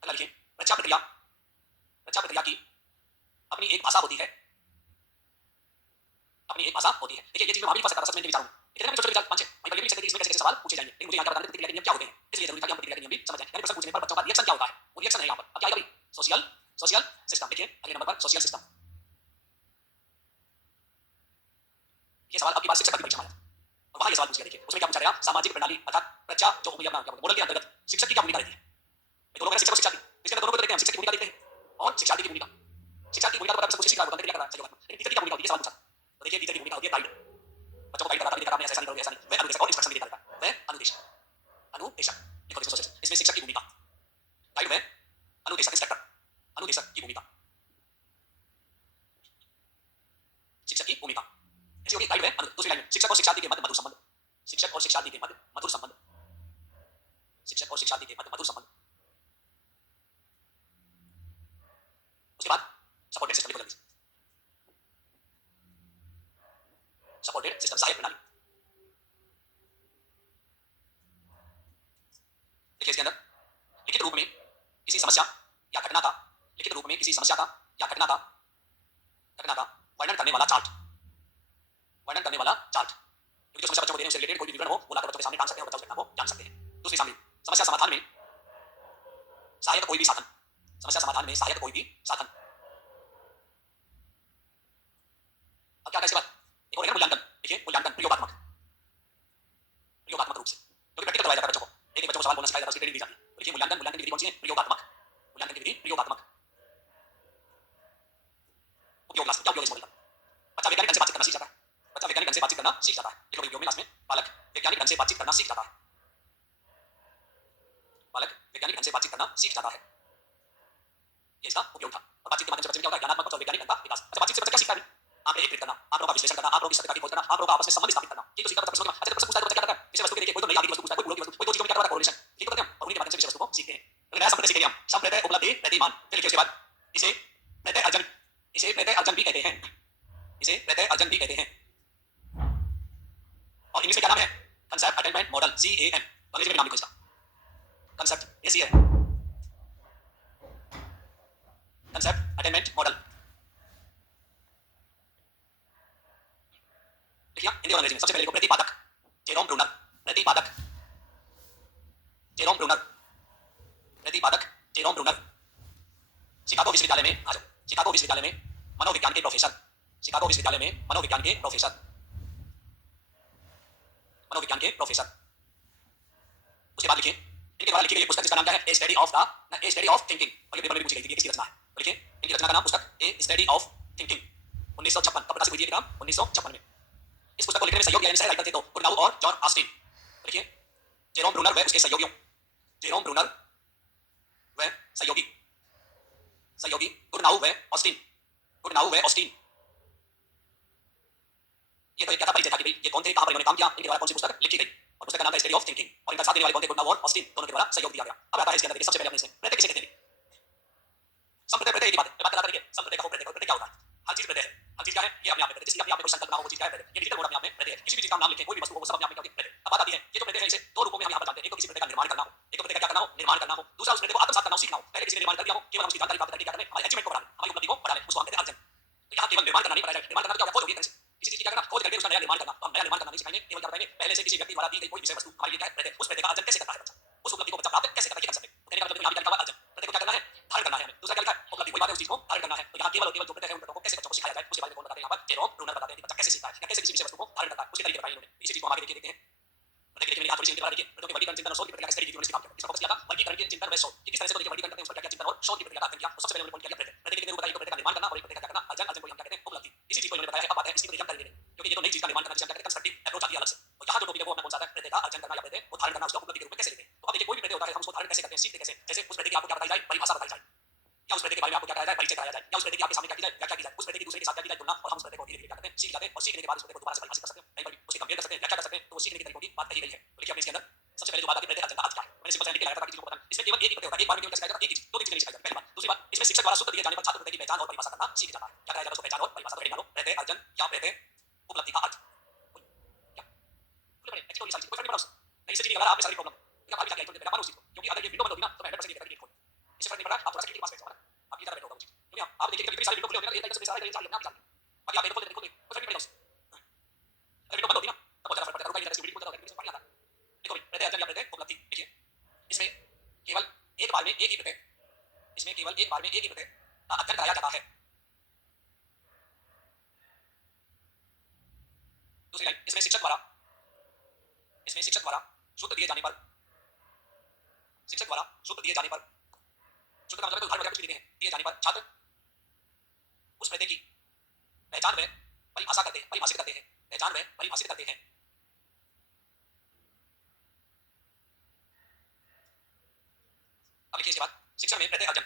अगला लिखिए रक्षा प्रक्रिया की अपनी एक भाषा होती है। देखिए ये चीज में वहां भी फंस सकता था सच में विचारूं लेकिन मैं छोटे विचार पांच वहीं पर ये भी लिख सकते हैं कि इसमें कैसे कैसे सवाल पूछे जाएंगे। लेकिन मुझे यहाँ क्या बताना है प्रतिक्रिया के नियम क्या होते हैं इसलिए जरूरी था कि हम प्रतिक्रिया के नियम भी समझ जाएं। यानी प्रश्न पूछने पर बच्चों का रिएक्शन क्या होता है वो रिएक्शन है यहाँ पर। अब क्या आएगा भाई? Social system. देखिए अगले नंबर पर सोशल सिस्टम। ये सवाल आपकी बात शिक्षक की परीक्षा में आया और वहां ये सवाल पूछा। देखिए उसमें क्या पूछा गया? सामाजिक प्रणाली अर्थात प्रजा जो अपना क्या मॉडल के अंतर्गत शिक्षक की क्या भूमिका रहती है? दोनों शिक्षक और शिक्षार्थी इसके अंदर दोनों को देखते हैं। शिक्षक की भूमिका देखते हैं और शिक्षार्थी की भूमिका तो पता है कुछ सीख रहा होगा क्या कर रहा है सही बात। लेकिन टीचर की क्या भूमिका होती है? सवाल पूछा तो देखिए टीचर की भूमिका होती है गाइड। बच्चों को गाइड करता है काम ऐसा नहीं करोगे ऐसा नहीं। वह अनुदेशक और इंस्ट्रक्शन भी देता रहता है। वह अनुदेशक देखो इसमें शिक्षक की भूमिका गाइड में अनुदेशक इंस्ट्रक्टर की भूमिका शिक्षक की भूमिका ऐसी होगी गाइड में। दूसरी लाइन में शिक्षक और शिक्षार्थी के मध्य मधुर संबंध। उसके बाद सपोर्टेड सिस्टम लिखो जल्दी। सपोर्टेड सिस्टम सहायक प्रणाली। देखिए इसके अंदर लिखित रूप में किसी समस्या या घटना का वर्णन करने वाला चार्ट। क्योंकि जो समस्या बच्चों को देने उससे रिलेटेड कोई भी विवरण हो वो लाकर बच्चों के सामने टांग सकते हैं और बच्चा उस घटना को जान सकते हैं। दूसरी शामिल समस्या समाधान में सहायक कोई भी साधन। अब क्या कैसे बात? एक और है मूल्यांकन। देखिए मूल्यांकन प्रयोगात्मक रूप से क्योंकि प्रैक्टिकल करवाया जाता है बच्चों को। एक बच्चों को सवाल बोलना सिखाया जाता है उसकी ट्रेनिंग दी जाती है। देखिए मूल्यांकन की विधि कौन सी है? प्रयोगात्मक। उपयोग क्लास में क्या उपयोग इस मॉडल का? बच्चा वैज्ञानिक ढंग से बातचीत करना सीख जाता है। वैज्ञानिक ढंग से बातचीत करना सीख जाता है। बालक वैज्ञानिक ढंग से बातचीत करना सीख जाता है। ये इसका उपयोग था। और बातचीत के माध्यम से बच्चे में क्या होता है? ज्ञानात्मक और वैज्ञानिक का विकास। अच्छा बातचीत से बच्चा क्या सीखता है? आंकड़े एकत्रित करना, आंकड़ों का विश्लेषण करना, आंकड़ों की सत्यता की खोज करना, आंकड़ों का आपस में संबंध स्थापित करना। ये तो सीखता बच्चा प्रश्नों के। अच्छा प्रश्न पूछता है तो बच्चा क्या करता है? विषय वस्तु के देखिए कोई तो नई आदि वस्तु पूछता है, कोई पूर्व की वस्तु, कोई दो चीजों में क्या करता है? कोरिलेशन। ठीक है और उन्हीं के माध्यम से विषय वस्तु को सीखते हैं। अगर नया शब्द सीखेंगे हम शब्द रहते हैं उपलब्धि प्रतिमान। फिर लिखिए उसके बाद इसे प्रत्यय अर्जन भी कहते हैं। और इंग्लिश में क्या नाम है? Concept attainment model CAM। अंग्रेजी में नाम लिखो इसका कंसेप्ट ये सी है कंसेप्ट अटेनमेंट मॉडल। देखिए हिंदी और अंग्रेजी में सबसे पहले लिखो प्रतिपादक जेरोम ब्रूनर। शिकागो विश्वविद्यालय में आ जाओ। शिकागो विश्वविद्यालय में मनोविज्ञान के प्रोफेसर। उसके बाद लिखिए इनके द्वारा लिखी गई पुस्तक जिसका नाम क्या है, a study of the a study of thinking, और ये पेपर में पूछी गई थी, ये किसकी रचना है? तो लिखिए इनकी रचना का नाम पुस्तक ए स्टडी ऑफ थिंकिंग, 1956 कब प्रकाशित हुई थी ये किताब? 1956 में। इस पुस्तक को लिखने में सहयोग दिया जिनसे राइटर थे तो गुरनाउ और जॉन ऑस्टिन। लिखिए जेरोम ब्रूनर व उसके सहयोगियों, जेरोम ब्रूनर व सहयोगी, सहयोगी गुरनाउ व ऑस्टिन, गुरनाउ व ऑस्टिन। ये तो एक क्या था परिचय था कि भाई ये कौन थे, कहां पर इन्होंने काम किया, इनके द्वारा कौन सी पुस्तक लिखी गई, और पुस्तक का नाम था स्टडी ऑफ थिंकिंग, और इनका साथ देने वाले कौन थे? गुरनाउ और ऑस्टिन, दोनों के द्वारा सहयोग दिया गया। अब आता है इसके अंदर सबसे पहले हमने इसमें प्रत्यय किसे कहते हैं? संप्रत्यय, प्रत्यय की बात करा करेंगे। संप्रत्यय का प्रत्यय, प्रत्यय क्या होता है? हर चीज प्रत्यय है, हर चीज क्या है? ये अपने आप में प्रत्यय, जिसकी अपने आप में कोई संकल्पना हो वो चीज क्या है? प्रत्यय। ये डिजिटल मोड अपने आप में प्रत्यय है, किसी भी चीज का नाम लिखें, कोई भी वस्तु हो वो सब अपने आप में क्या है? प्रत्यय। अब बात आती है ये जो प्रत्यय है इसे दो रूपों में हम यहाँ पर जानते हैं, एक तो किसी प्रत्यय का निर्माण करना हो, एक तो प्रत्यय का क्या करना हो? निर्माण करना हो, दूसरा उस प्रत्यय को आत्मसात करना हो, सीखना हो। पहले किसी ने निर्माण कर दिया हो, केवल हम उसकी जानकारी प्राप्त करके क्या करें? हमारी अचीवमेंट को बढ़ाने, हमारी उपलब्धि को बढ़ाने, उसको हम कहते हैं अर्जन। तो यहाँ केवल निर्माण करना नहीं पड़ा जाए, निर्माण करना क्या होता है? खोज होगी एक तरह से, किसी चीज की क्या करना? खोज करके उसका नया निर्माण करना। तो हम नया निर्माण करना नहीं सिखाएंगे, केवल क्या बताएंगे? पहले से किसी व्यक्ति द्वारा दी गई कोई विषय वस्तु हमारे लिए क्या है? प्रत्यय। उस प्रत्यय का अर्जन कैसे करता है बच्चा, उस उपलब्धि को बच्चा प्राप्त कैसे करता है, ये कर सकते हैं। कहने का मतलब यहाँ भी क्या लिखा हुआ? अर्जन। प्रत्यय को क्या करना है? धारण करना है हमें। दूसरा क्या लिखा है? उपलब्धि, वही बात है, उस चीज को धारण करना है। तो यहाँ केवल और केवल जो प्रत्यय है उन प्रत्ययों को कैसे बच्चों को सिखाया जाए उसके बारे में कौन बताते हैं? यहाँ पर जेरोम ब्रूनर बताते हैं कि बच्चा कैसे सीखता है या कैसे किसी विषय वस्तु को धारण करता है, उसके तरीके बताएंगे उन्होंने। इसी चीज को हम आगे देखते हैं। प्रत्येक देखिए थोड़ी सी उनके बारे में देखिए, प्रत्ययों के वर्गीकरण, चिंतन और शोध की प्रक्रिया का स्टडी की उन्होंने काम किया। इसमें फोकस किया था वर्गीकरण के चिंतन व शोध कि किस तरह से को वर्गीकरण करते हैं, उस पर क्या चिंतन और शोध की प्रक्रिया का अध्ययन किया। तो सबसे पहले उन्होंने कौन किया? प्रत्यय। प्रत्यय के बताइए, प्रत्यय का निर्माण करना और एक प्रत्यय का क्या करना? अर्जन। अर्जन को हम क्या कहते हैं? उपलब्धि। इसी चीज को इन्होंने बताया है। अब बात है इसकी प्रक्रिया कर लेंगे, क्योंकि ये तो नई चीज का निर्माण करना जिसे हम कहते हैं कंस्ट्रक्टिव अप्रोच आती है अलग से। तो यहाँ जो टॉपिक है वो अपना कौन सा है? प्रत्यय का अर्जन करना या प्रत्यय को धारण करना, उसका उपलब्धि के रूप में कैसे लेते हैं। तो अब देखिए कोई भी प्रत्यय होता है हम उसको धारण कैसे करते हैं, सीखते कैसे? जैसे उस प्रत्यय की आपको क्या बताई जाए? परिभाषा बताई जाए, या उस प्रत्यय के बारे में आपको क्या कराया जाए? परिचय कराया जाए, या उस प्रत्यय की आपके सामने क्या की जाए? व्याख्या की जाए। उस प्रत्यय की दूसरे के साथ क्या की जाए? तुलना। और हम उस प्रत्यय को धीरे धीरे क्या करते हैं? सीख जाते हैं, और सीखने के बाद उस प्रत्यय को दोबारा से परिभाषित कर सकते हैं, कहीं पर भी उसकी कंपेयर कर सकते हैं, व्याख्या कर सकते हैं। तो वो सीखने के तरीकों की बात कही गई है। तो देखिए अपने इसके अंदर सबसे पहले जो बात आती है प्रत्यय अर्जन का अर्थ क्या है। मैंने सिंपल लिख लाया था ताकि चीजों को पता। इसमें केवल एक ही प्रत्यय होता है, एक बार में केवल सिखाया जाता है, एक ही चीज, दो तीन चीजें नहीं सिखाई जाती। पहली बात। दूसरी बात, इसमें शिक्षक द्वारा सूत्र दिए जाने पर छात्र प्रत्यय की पहचान और परिभाषा करना सीख जाता है। क्या कराया जाता है? उसको पहचान और परिभाषा। तो डालो प्रत्यय अर्जन या प्रत्यय उपलब्धि का अर्थ क्या? बोले बड़े एक्चुअली सारी चीज कोई फर्क नहीं पड़ा उससे। नहीं, इससे चीज अगर आपने सारी प्रॉब्लम या आप भी जाके एक्चुअली मानो उस चीज को, क्योंकि अगर ये विंडो बंद होती ना तो मैं 100% ये खोल। इससे फर्क नहीं पड़ा, आप थोड़ा सा खिड़की के पास बैठ जाओ ना, आप ये तरह बैठोगे वो चीज, क्योंकि आप देखिए कभी सारी विंडो खुली होती है ना, एक तरीके से सारे कहीं सारी अपने आप जाती है। बाकी आप विंडो खोल देते कोई फर्क नहीं पड़ेगा उससे। अगर विंडो बंद होती ना तब बहुत ज्यादा फर्क पड़ता है। रुका नहीं, जैसे वीडियो खोलता था इसमें पानी आता है। देखो भाई प्रत्यय अर्जन या प्रत्यय उपलब्धि, देखिए इसमें केवल एक बार में एक ही प्रत्यय, इसमें केवल एक बार में एक ही प्रत्यय का अध्ययन कराया जाता है। दूसरी लाइन, इसमें शिक्षक द्वारा सूत्र दिए जाने पर, शिक्षक द्वारा सूत्र दिए जाने पर, सूत्र का मतलब उदाहरण वगैरह कुछ भी देते हैं, दिए जाने पर छात्र उस प्रत्यय की पहचान व परिभाषा करते हैं, परिभाषित करते हैं, पहचान व परिभाषित करते हैं। अब लिखिए इसके बाद शिक्षण में प्रत्यय अर्जन,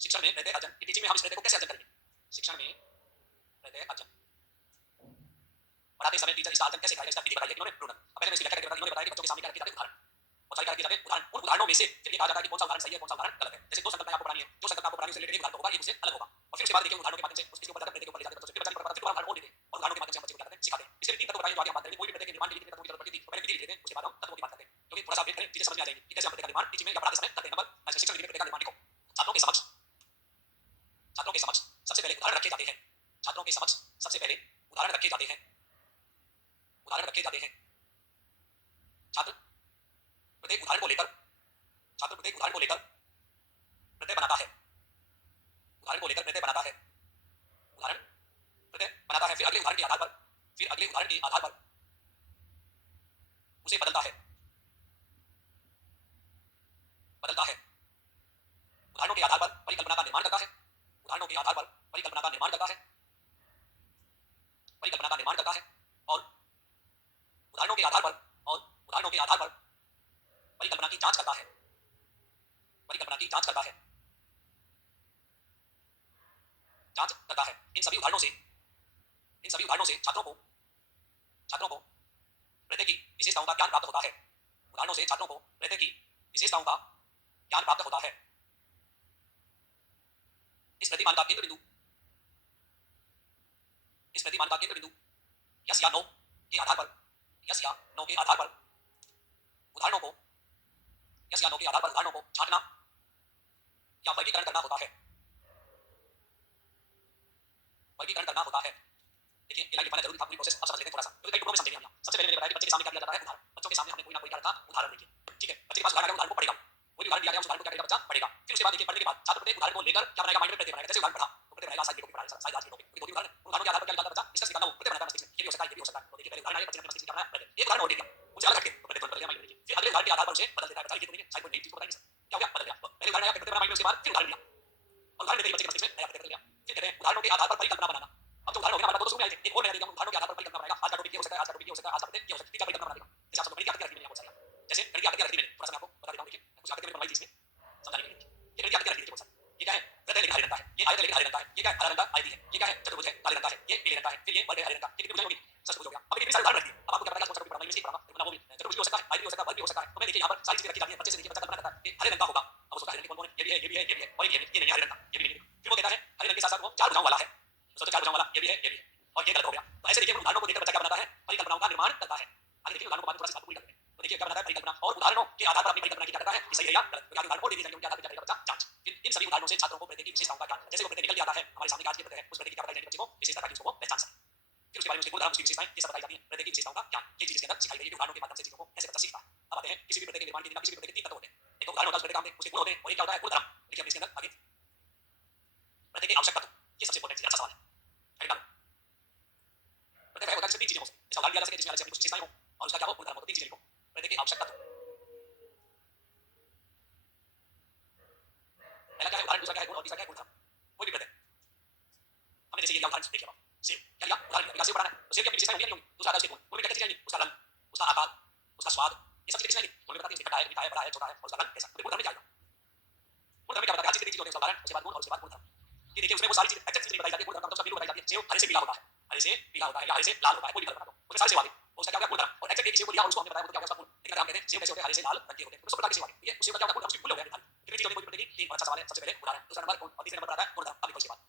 शिक्षण में प्रत्यय अर्जन, टीचिंग में हम इस प्रत्यय को कैसे अर्जन करेंगे? शिक्षण में प्रत्यय अर्जन पढ़ाते समय टीचर इसका अर्जन कैसे करेगा, इसका विधि बताइए इन्होंने ब्रूनर। अब पहले इसकी व्याख्या करके बताई, इन्होंने बताया कि बच्चों के सामने क्या रखे जाते हैं? उदाहरण। बहुत सारे क्या रखे जाते हैं? उदाहरण। उन उदाहरणों में से फिर ये कहा जाता है कि कौन सा उदाहरण सही है, कौन सा उदाहरण गलत है। जैसे दो संकल्पनाएं आपको पढ़ानी है, जो संकल्पना आपको पढ़ानी है उससे रिलेटेड उदाहरण होगा, एक उससे अलग होगा। और फिर उसके बाद देखिए उदाहरणों के माध्यम से उसके ऊपर जाकर प्रत्यय के ऊपर ले जाते हैं बच्चों से, फिर बच्चे को पता फिर उदाहरण और देते हैं, और उदाहरणों के माध्यम से हम बच्चे को क्या करते हैं? सिखाते हैं। इसलिए तीन तत्व बताएंगे जो आगे हम बात करेंगे। कोई भी प्रत्यय के निर्माण के लिए तत्वों की जरूरत पड़ती थी, तो पहले विधि लिख लेते हैं, उसके बाद हम तत्वों की बात करते हैं, क्योंकि थोड़ा सा अपडेट करें चीजें समझ में आ जाएंगी कि कैसे हम प्रत्यय का निर्माण टीचिंग में या पढ़ाते समय करते हैं। नंबर शिक्षण विधि में प्रत्यय का निर्माण लिखो। छात्रों के समक्ष, छात्रों के समक्ष सबसे पहले उदाहरण रखे जाते हैं, छात्रों के समक्ष सबसे पहले उदाहरण रखे जाते हैं, उदाहरण रखे जाते हैं। छात्र प्रत्येक उदाहरण को लेकर, छात्र प्रत्येक उदाहरण को लेकर प्रत्यय बनाता है, उदाहरण को लेकर प्रत्यय बनाता है, उदाहरण प्रत्यय बनाता है, फिर अगले उदाहरण के आधार पर, फिर अगले उदाहरण के आधार पर उसे बदलता है, बदलता है। उदाहरणों के आधार पर परिकल्पना का निर्माण करता है, उदाहरणों के आधार पर परिकल्पना का निर्माण करता है, परिकल्पना का निर्माण करता है, और उदाहरणों के आधार पर, और उदाहरणों के आधार पर परिकल्पना की जांच करता है, परिकल्पना की जांच करता है, जांच करता है। इन सभी उदाहरणों से, इन सभी उदाहरणों से छात्रों को, छात्रों को प्रत्यय की विशेषताओं का ज्ञान प्राप्त होता है, उदाहरणों से छात्रों को प्रत्यय की विशेषताओं का ज्ञान प्राप्त होता है। इस प्रतिमान का केंद्र बिंदु, इस प्रतिमान का केंद्र बिंदु यस या नो के आधार पर, यस या नो के आधार पर उदाहरणों को, यस या नो के आधार पर उदाहरणों को छांटना या वर्गीकरण करना होता है, वर्गीकरण करना होता है। देखिए ये लाइन लिखना जरूरी था, पूरी प्रोसेस आप समझ लेते हैं थोड़ा सा, क्योंकि कई टुकड़ों में समझेंगे हम यहाँ। सबसे पहले मैंने बताया कि बच्चे के सामने क्या दिया जाता है? उदाहरण। बच्चों के सामने हमने कोई ना कोई क्या रखा? उदाहरण लिखिए, ठीक है। बच्चे के पास उदाहरण उदाहरण को पढ़ेगा, कोई भी उदाहरण दिया गया उस उदाहरण को क्या करेगा? बच्चा पढ़ेगा। फिर उसके बाद देखिए पढ़ने के बाद छात्र प्रत्येक उदाहरण को लेकर क्या बनाएगा? माइंड में प्रत्यय बनाएगा। जैसे उदाहरण पढ़ा तो प्रत्यय बनाएगा, शायद ये टॉपिक पढ़ा है, शायद आज ये टॉपिक, दो तीन उदाहरण, उदाहरणों के आधार पर क्या निकालता है बच्चा? इसका सिखाना वो प्रत्यय बनाता है मस्तिष्क में, ये भी हो सकता है, ये भी हो सकता है। तो देखिए पहले उदाहरण आएगा, बच्चे ने अपने मस्तिष्क में क्या बनाया? प्रत्यय। एक उदाहरण और दे दिया, उसे अलग हटके प्रत्येक तुरंत बदल गया माइंड में। फिर अगले उदाहरण के आधार पर उसे बदल देता है। बच्चा ये तुमने शायद कोई नई चीज को बताई नहीं सर, क्या हो गया, बदल गया। पहले उदाहरण आया प्रत्येक माइंड में, उसके बाद फिर उदाहरण दिया और उदाहरण देते ही बच्चे के मस्तिष्क में नया प्रत्येक बदल गया। फिर कहते हैं उदाहरणों के आधार पर परिकल्पना बनाना। अब जो उदाहरण हो गया हमारे पास तो शुरू में आए थे, एक और नया तरीका उदाहरणों के आधार पर परिकल्पना बनाएगा। आज का टॉपिक ये हो सकता है, आज का टॉपिक ये हो सकता है, आज का टॉपिक ये हो सकता है, तीन चार परिकल्पना बना देगा। जैसे आप सब गणित की आकृति में बहुत सारी, जैसे गणित की आकृति रखी मैंने थोड़ा सा मैं आपको बता देता हूं। देखिए कुछ आकृति मैंने बनवाई थी इसमें समझाने के लिए। ये गणित की आकृति रखी थी बहुत सारी। ये क्या है, वृत्त लेकिन हरे रंग का है, ये आयत लेकिन हरे रंग का है, ये क्या है, हरा रंग का आयत है, ये क्या है, चतुर्भुज है काले रंग का है, ये पीले रंग का है, फिर ये वर्ग है हरे रंग का, ये कितनी भुजाएं होगी, षष्भुज हो गया। अब इतने सारे उदाहरण रख दिए। अब आपको क्या पता कौन सा टॉपिक पढ़ना है, मैं इसे पढ़ाऊंगा, तो वो भी चतुर्भुज भी हो सकता है, आयत भी हो सकता है, वर्ग भी हो सकता है। तो मैं देखिए यहाँ पर सारी चीजें रखी जाती है, बच्चे से देखिए बच्चा कल्पना करता है कि हरे रंग का होगा। अब उसका हरे रंग के कौन-कौन है, ये भी है, ये भी है, ये भी है और ये भी है, ये नहीं है हरे रंग का, ये भी नहीं है। फिर वो कहता है हरे रंग के साथ-साथ वो चार भुजाओं वाला है, सोचो चार भुजाओं वाला, ये भी है, ये भी है और ये गलत हो गया। तो ऐसे देखिए उदाहरणों को देखकर बच्चा क्या बनाता है, परिकल्पनाओं का निर्माण करता है। आगे देखिए उदाहरणों को बाद में थोड़ा सा बात पूरी करते हैं। तो देखिए क्या बनाता है परिकल्पना और उदाहरणों के आधार पर अपनी परिकल्पना की क्या करता है कि सही है या गलत। तो क्या उदाहरण और दे दिए जाएंगे, उनके आधार पर क्या करेगा बच्चा, जांच। इन सभी उदाहरणों से छात्रों को प्रत्येक की विशेषताओं का ज्ञान, जैसे वो प्रत्येक निकल के आता है हमारे सामने आज के प्रत्येक है, उस प्रत्येक की क्या बताई जाएगी बच्चे को, विशेषता ताकि उसको वो पहचान सके। फिर उसके बारे में उसके गुण धर्म, उसकी विशेषताएं ये सब बताई जाती हैं। प्रत्येक की विशेषताओं का ज्ञान ये चीज इसके अंदर सिखाई गई है कि उदाहरणों के माध्यम से चीजों को कैसे बच्चा सीखता है। अब आते हैं किसी भी प्रत्येक के निर्माण के लिए किसी भी प्रत्येक के तीन तत्व होते हैं। एक तो उदाहरण होता है, उस प्रत्येक का उसके गुण होते हैं और एक क्या होता है गुण धर्म। देखिए हम इसके अंदर आगे प्रत्येक के आवश्यक तत्व, ये सबसे इंपॉर्टेंट है, अच्छा सवाल है। हेडिंग डालो। प्रत्येक होता है जिसमें तीन चीजें हो, जैसे उदाहरण दिया जा सके जिसमें अलग से अपनी कुछ विशेषताएं हो और उसका क्या हो गुण धर्म हो, तीन चीजें लिखो। प्रत्येक के आवश्यक तत्व, पहला क्या है उदाहरण, दूसरा क्या है गुण और तीसरा क्या है गुण धर्म। कोई भी प्रत्येक हमने जैसे ये लिया उदाहरण देखिए अब सेब क्या लिया उदाहरण दिया, सेब बनाना है तो सेब की अपनी विशेषताएं होंगी नहीं होंगी, दूसरा आता है उसके गुण, गुण में क्या चीजें आएंगी, उसका रंग, उसका आकार, उसका स्वाद, ये सब चीजें आएंगी। गुण में बताती है खट्टा है, मीठा है, बड़ा है, छोटा है और उसका रंग कैसा। तो गुण धर्म में क्या आएगा, गुण धर्म में क्या बताता है, हर चीज की तीन चीजें होती है, उदाहरण उसके बाद गुण और उसके बाद गुण धर्म। ये देखिए उसमें वो सारी चीजें एक्जेक्ट चीजें बताई जाती है। गुण धर्म का मतलब सभी को बताई जाती है। सेब हरे से पीला होता है, हरे से पीला होता है या हरे से लाल होता है, कोई भी कलर बना दो उसमें सारे सेब आ गए, उसका क्या हो गया गुण धर्म। और एक्जेक्ट एक सेब को लिया और उसको हमने बताया वो क्या हो गया उसका गुण। लेकिन अगर हम कहते हैं सेब कैसे होते हैं, हरे से लाल रंग के होते हैं, तो सब प्रकार के सेब आ गए। ठीक है उस सेब का क्या होगा गुण, उसकी फुल हो गया निर्धारित। कितनी चीजें होती है कोई भी प्रत्येक की तीन। और अच्छा सवाल है, सबसे पहले उदाहरण, दूसरा नंबर गुण और तीसरे नंबर पर आता है गुण धर्म। अब देखो इसके बाद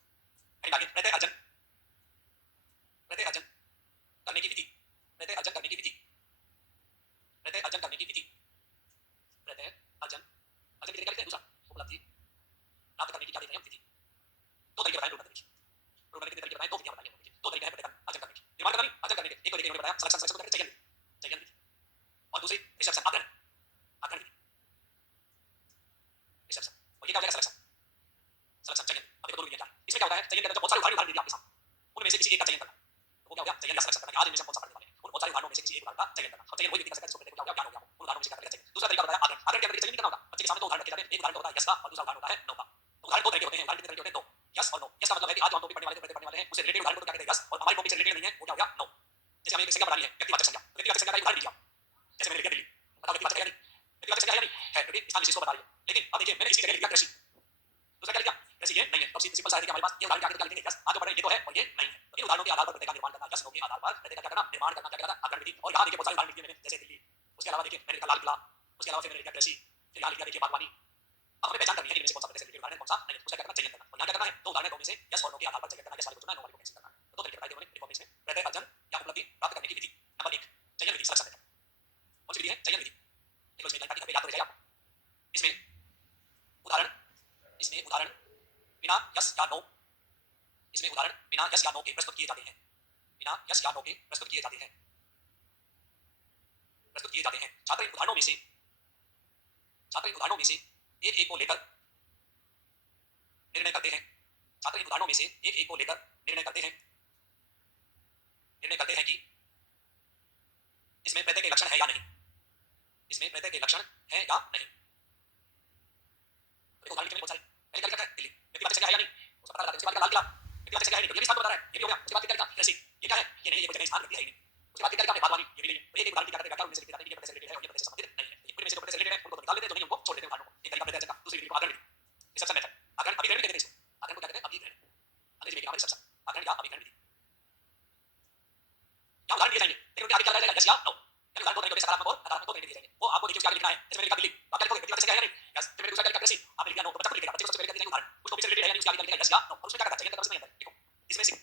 हेडिंग आगे प्रत्येक अर्जन, प्रत्येक अर्जन करने की विधि, प्रत्येक अर्जन करने की विधि, प्रत्येक अर्जन करने की विधि, प्रत्येक अर्जन अर्जन की विधि क्या लिखते हैं, दूसरा उपलब्धि प्राप्त करने की क्या देते हैं विधि। दो तरीके बताए ढूंढने के, ढूंढने के तरीके बताए, दो विधियां बताई हैं। दो तरीके हैं प्रत्येक अर्जन करने की, निर्माण करने की, अर्जन करने के। एक तो देखिए उन्होंने बताया सिलेक्शन, सिलेक्शन को कहते हैं चयन विधि, चयन विधि। और दूसरी रिसेप्शन, आग्रहण, आग्रहण विधि, रिसेप्शन। और ये क्या हो जाएगा सिलेक्शन, सिलेक्शन चयन। अब देखो दोनों विधियां क्या हैं। इसमें क्या होता है चयन के अंदर बहुत सारे उदाहरण दे दिए आपके सामने, उनमें से किसी एक का चयन करना, तो वो क्या हो गया चयन या सिलेक्शन करना। आज इनमें से हम कौन सा पढ़ने वाले हैं, उन बहुत सारे उदाहरणों में से किसी एक उदाहरण का चयन करना। अब चयन वही व्यक्ति कर सकता है जिसको प्रत्येक को क्या हो गया ज्ञान हो गया हो, उन उदाहरणों में से क्या करेगा चयन। दूसरा तरीका बताया आग्रहण, आग्रहण के अंदर चयन नहीं करना होगा। बच्चे के सामने दो उदाहरण रखे जाते हैं, एक उदाहरण होता है यस का और दूसरा उदाहरण होता है नो का। तो उदाहरण दो तरह के होते हैं, उदाहरण कितने तरह के होते हैं, दो, यस और नो। यस का मतलब है कि आज जो हम टॉपिक पढ़ने वाले थे, पढ़ने वाले हैं उससे रिलेटेड उदाहरण को क्या कहते हैं यस, और हमारे टॉपिक से रिलेटेड नहीं है वो क्या हो गया नो। जैसे हमें एक संज्ञा बनानी है, व्यक्तिवाचक संज्ञा, व्यक्तिवाचक संज्ञा का एक उदाहरण दीजिए आप। जैसे मैंने लिख दिया दिल्ली, बताओ व्यक्तिवाचक है या नहीं, व्यक्तिवाचक संज्ञा है या नहीं है, क्योंकि स्थान विशेष को बता रही है। लेकिन अब देखिए मैंने इसकी जगह लिख दिया कृषि, दूसरा क्या लिख दिया कृषि, ये नहीं है। तो सिंपल सा है कि हमारे पास ये उदाहरण क्या लिखेंगे यस, आज जो पढ़ रहे हैं ये तो है और ये नहीं है। तो इन उदाहरणों के आधार पर प्रत्येक का निर्माण करना, यस नो के आधार पर प्रत्येक का क्या करना, निर्माण करना, क्या करना, आग्रहण विधि। और यहाँ देखिए बहुत सारे उदाहरण लिख दिए मैंने, जैसे दिल्ली, उसके अलावा देखिए मैंने लिखा लाल किला, उसके अलावा फिर मैंने लिखा कृषि, फिर यहाँ लिखा देखिए बागवानी। अब हमें पहचान करनी है कि इनमें से कौन सा प्रत्येक से रिलेटेड उदाहरण है, कौन सा नहीं है, उसका क्या करना चयन करना। और यहाँ क्या करना है दो उदाहरण है, दो में से यस और नो के आधार पर चयन करना, यस वाले को चुनना है, नो वाले को कैंसिल करना। तो दो तरीके बताए थे उन्होंने रिकॉर्ड में, प्रत्येक अर्जन या उपलब्धि प्राप्त करने की विधि। नंबर एक चयन विधि, सिलेक्शन मेथड। कौन सी विधि है, चयन विधि। देखो इसमें लाइन काटी याद हो जाएगा आपको। इसमें उदाहरण, इसमें उदाहरण बिना यस या नो, इसमें उदाहरण बिना यस या नो के प्रस्तुत किए जाते हैं, बिना यस या नो के प्रस्तुत किए जाते हैं, प्रस्तुत किए जाते हैं। छात्र इन उदाहरणों में से, छात्र इन उदाहरणों में से एक एक को लेकर निर्णय करते हैं, छात्र इन उदाहरणों में से एक एक को लेकर निर्णय करते हैं, निर्णय करते हैं कि इसमें प्रत्येक के लक्षण है या नहीं, इसमें प्रत्येक के लक्षण है या नहीं। देखो उदाहरण बहुत सारे, पहले क्या लिखा है दिल्ली, व्यक्तिवाचक संज्ञा है या नहीं, उसका पता लगा दें। उसके बाद लाल किला, व्यक्तिवाचक संज्ञा है नहीं, तो ये भी स्थान को बता रहा है, ये भी हो गया। उसके बाद क्या लिखा कृषि, ये क्या है, ये नहीं, ये कोई जगह स्थान व्यक्ति है ही नहीं। उसके बाद क्या लिखा बागवानी, ये भी नहीं है। तो एक एक उदाहरण की क्या करते हैं, क्या उनमें से लिखते हैं ये प्रत्येक से रिलेटेड है और ये प्रत्येक से संबंधित नहीं है। ये उनमें से जो प्रत्येक से रिलेटेड है उनको निकाल देते हैं, जो नहीं उनको छोड़ देते हैं उदाहरणों को। एक तरीका प्रत्येक का, दूसरी विधि को आग्रहण विधि, रिसेप्शन मेथड। आग्रहण अभिग्रहण कहते हैं इसको, आग्रहण को क्या कहते हैं अभिग्रहण, अंग्रेजी में क्या रिसेप्शन, आग्रहण या अभिग्रहण विधि। क्या उदाहरण दिए जाएंगे, लेकिन उनके आगे क्या जाएगा यस या नो। यानी उदाहरण दो तरीके सकारात्मक और नकारात्मक दो तरीके दिए जाएंगे। वो आपको देखिए उसके आगे लिखना है, जैसे मैंने लिखा दिल्ली, आप क्या लिखोगे व्यक्तिवाचक संज्ञा है या नहीं यस, फिर मैंने दूसरा क्या लिखा कृषि, आप लिख दिया नो। तो बच्चा को लिखेगा, बच्चे को सबसे पहले क्या दिया उदाहरण, उस टॉपिक से रिलेटेड है या नहीं, उसके आगे लिखेगा यस या नो। और उसमें क्या करता है चयन करता है, उसमें अंदर देखो इसमें से,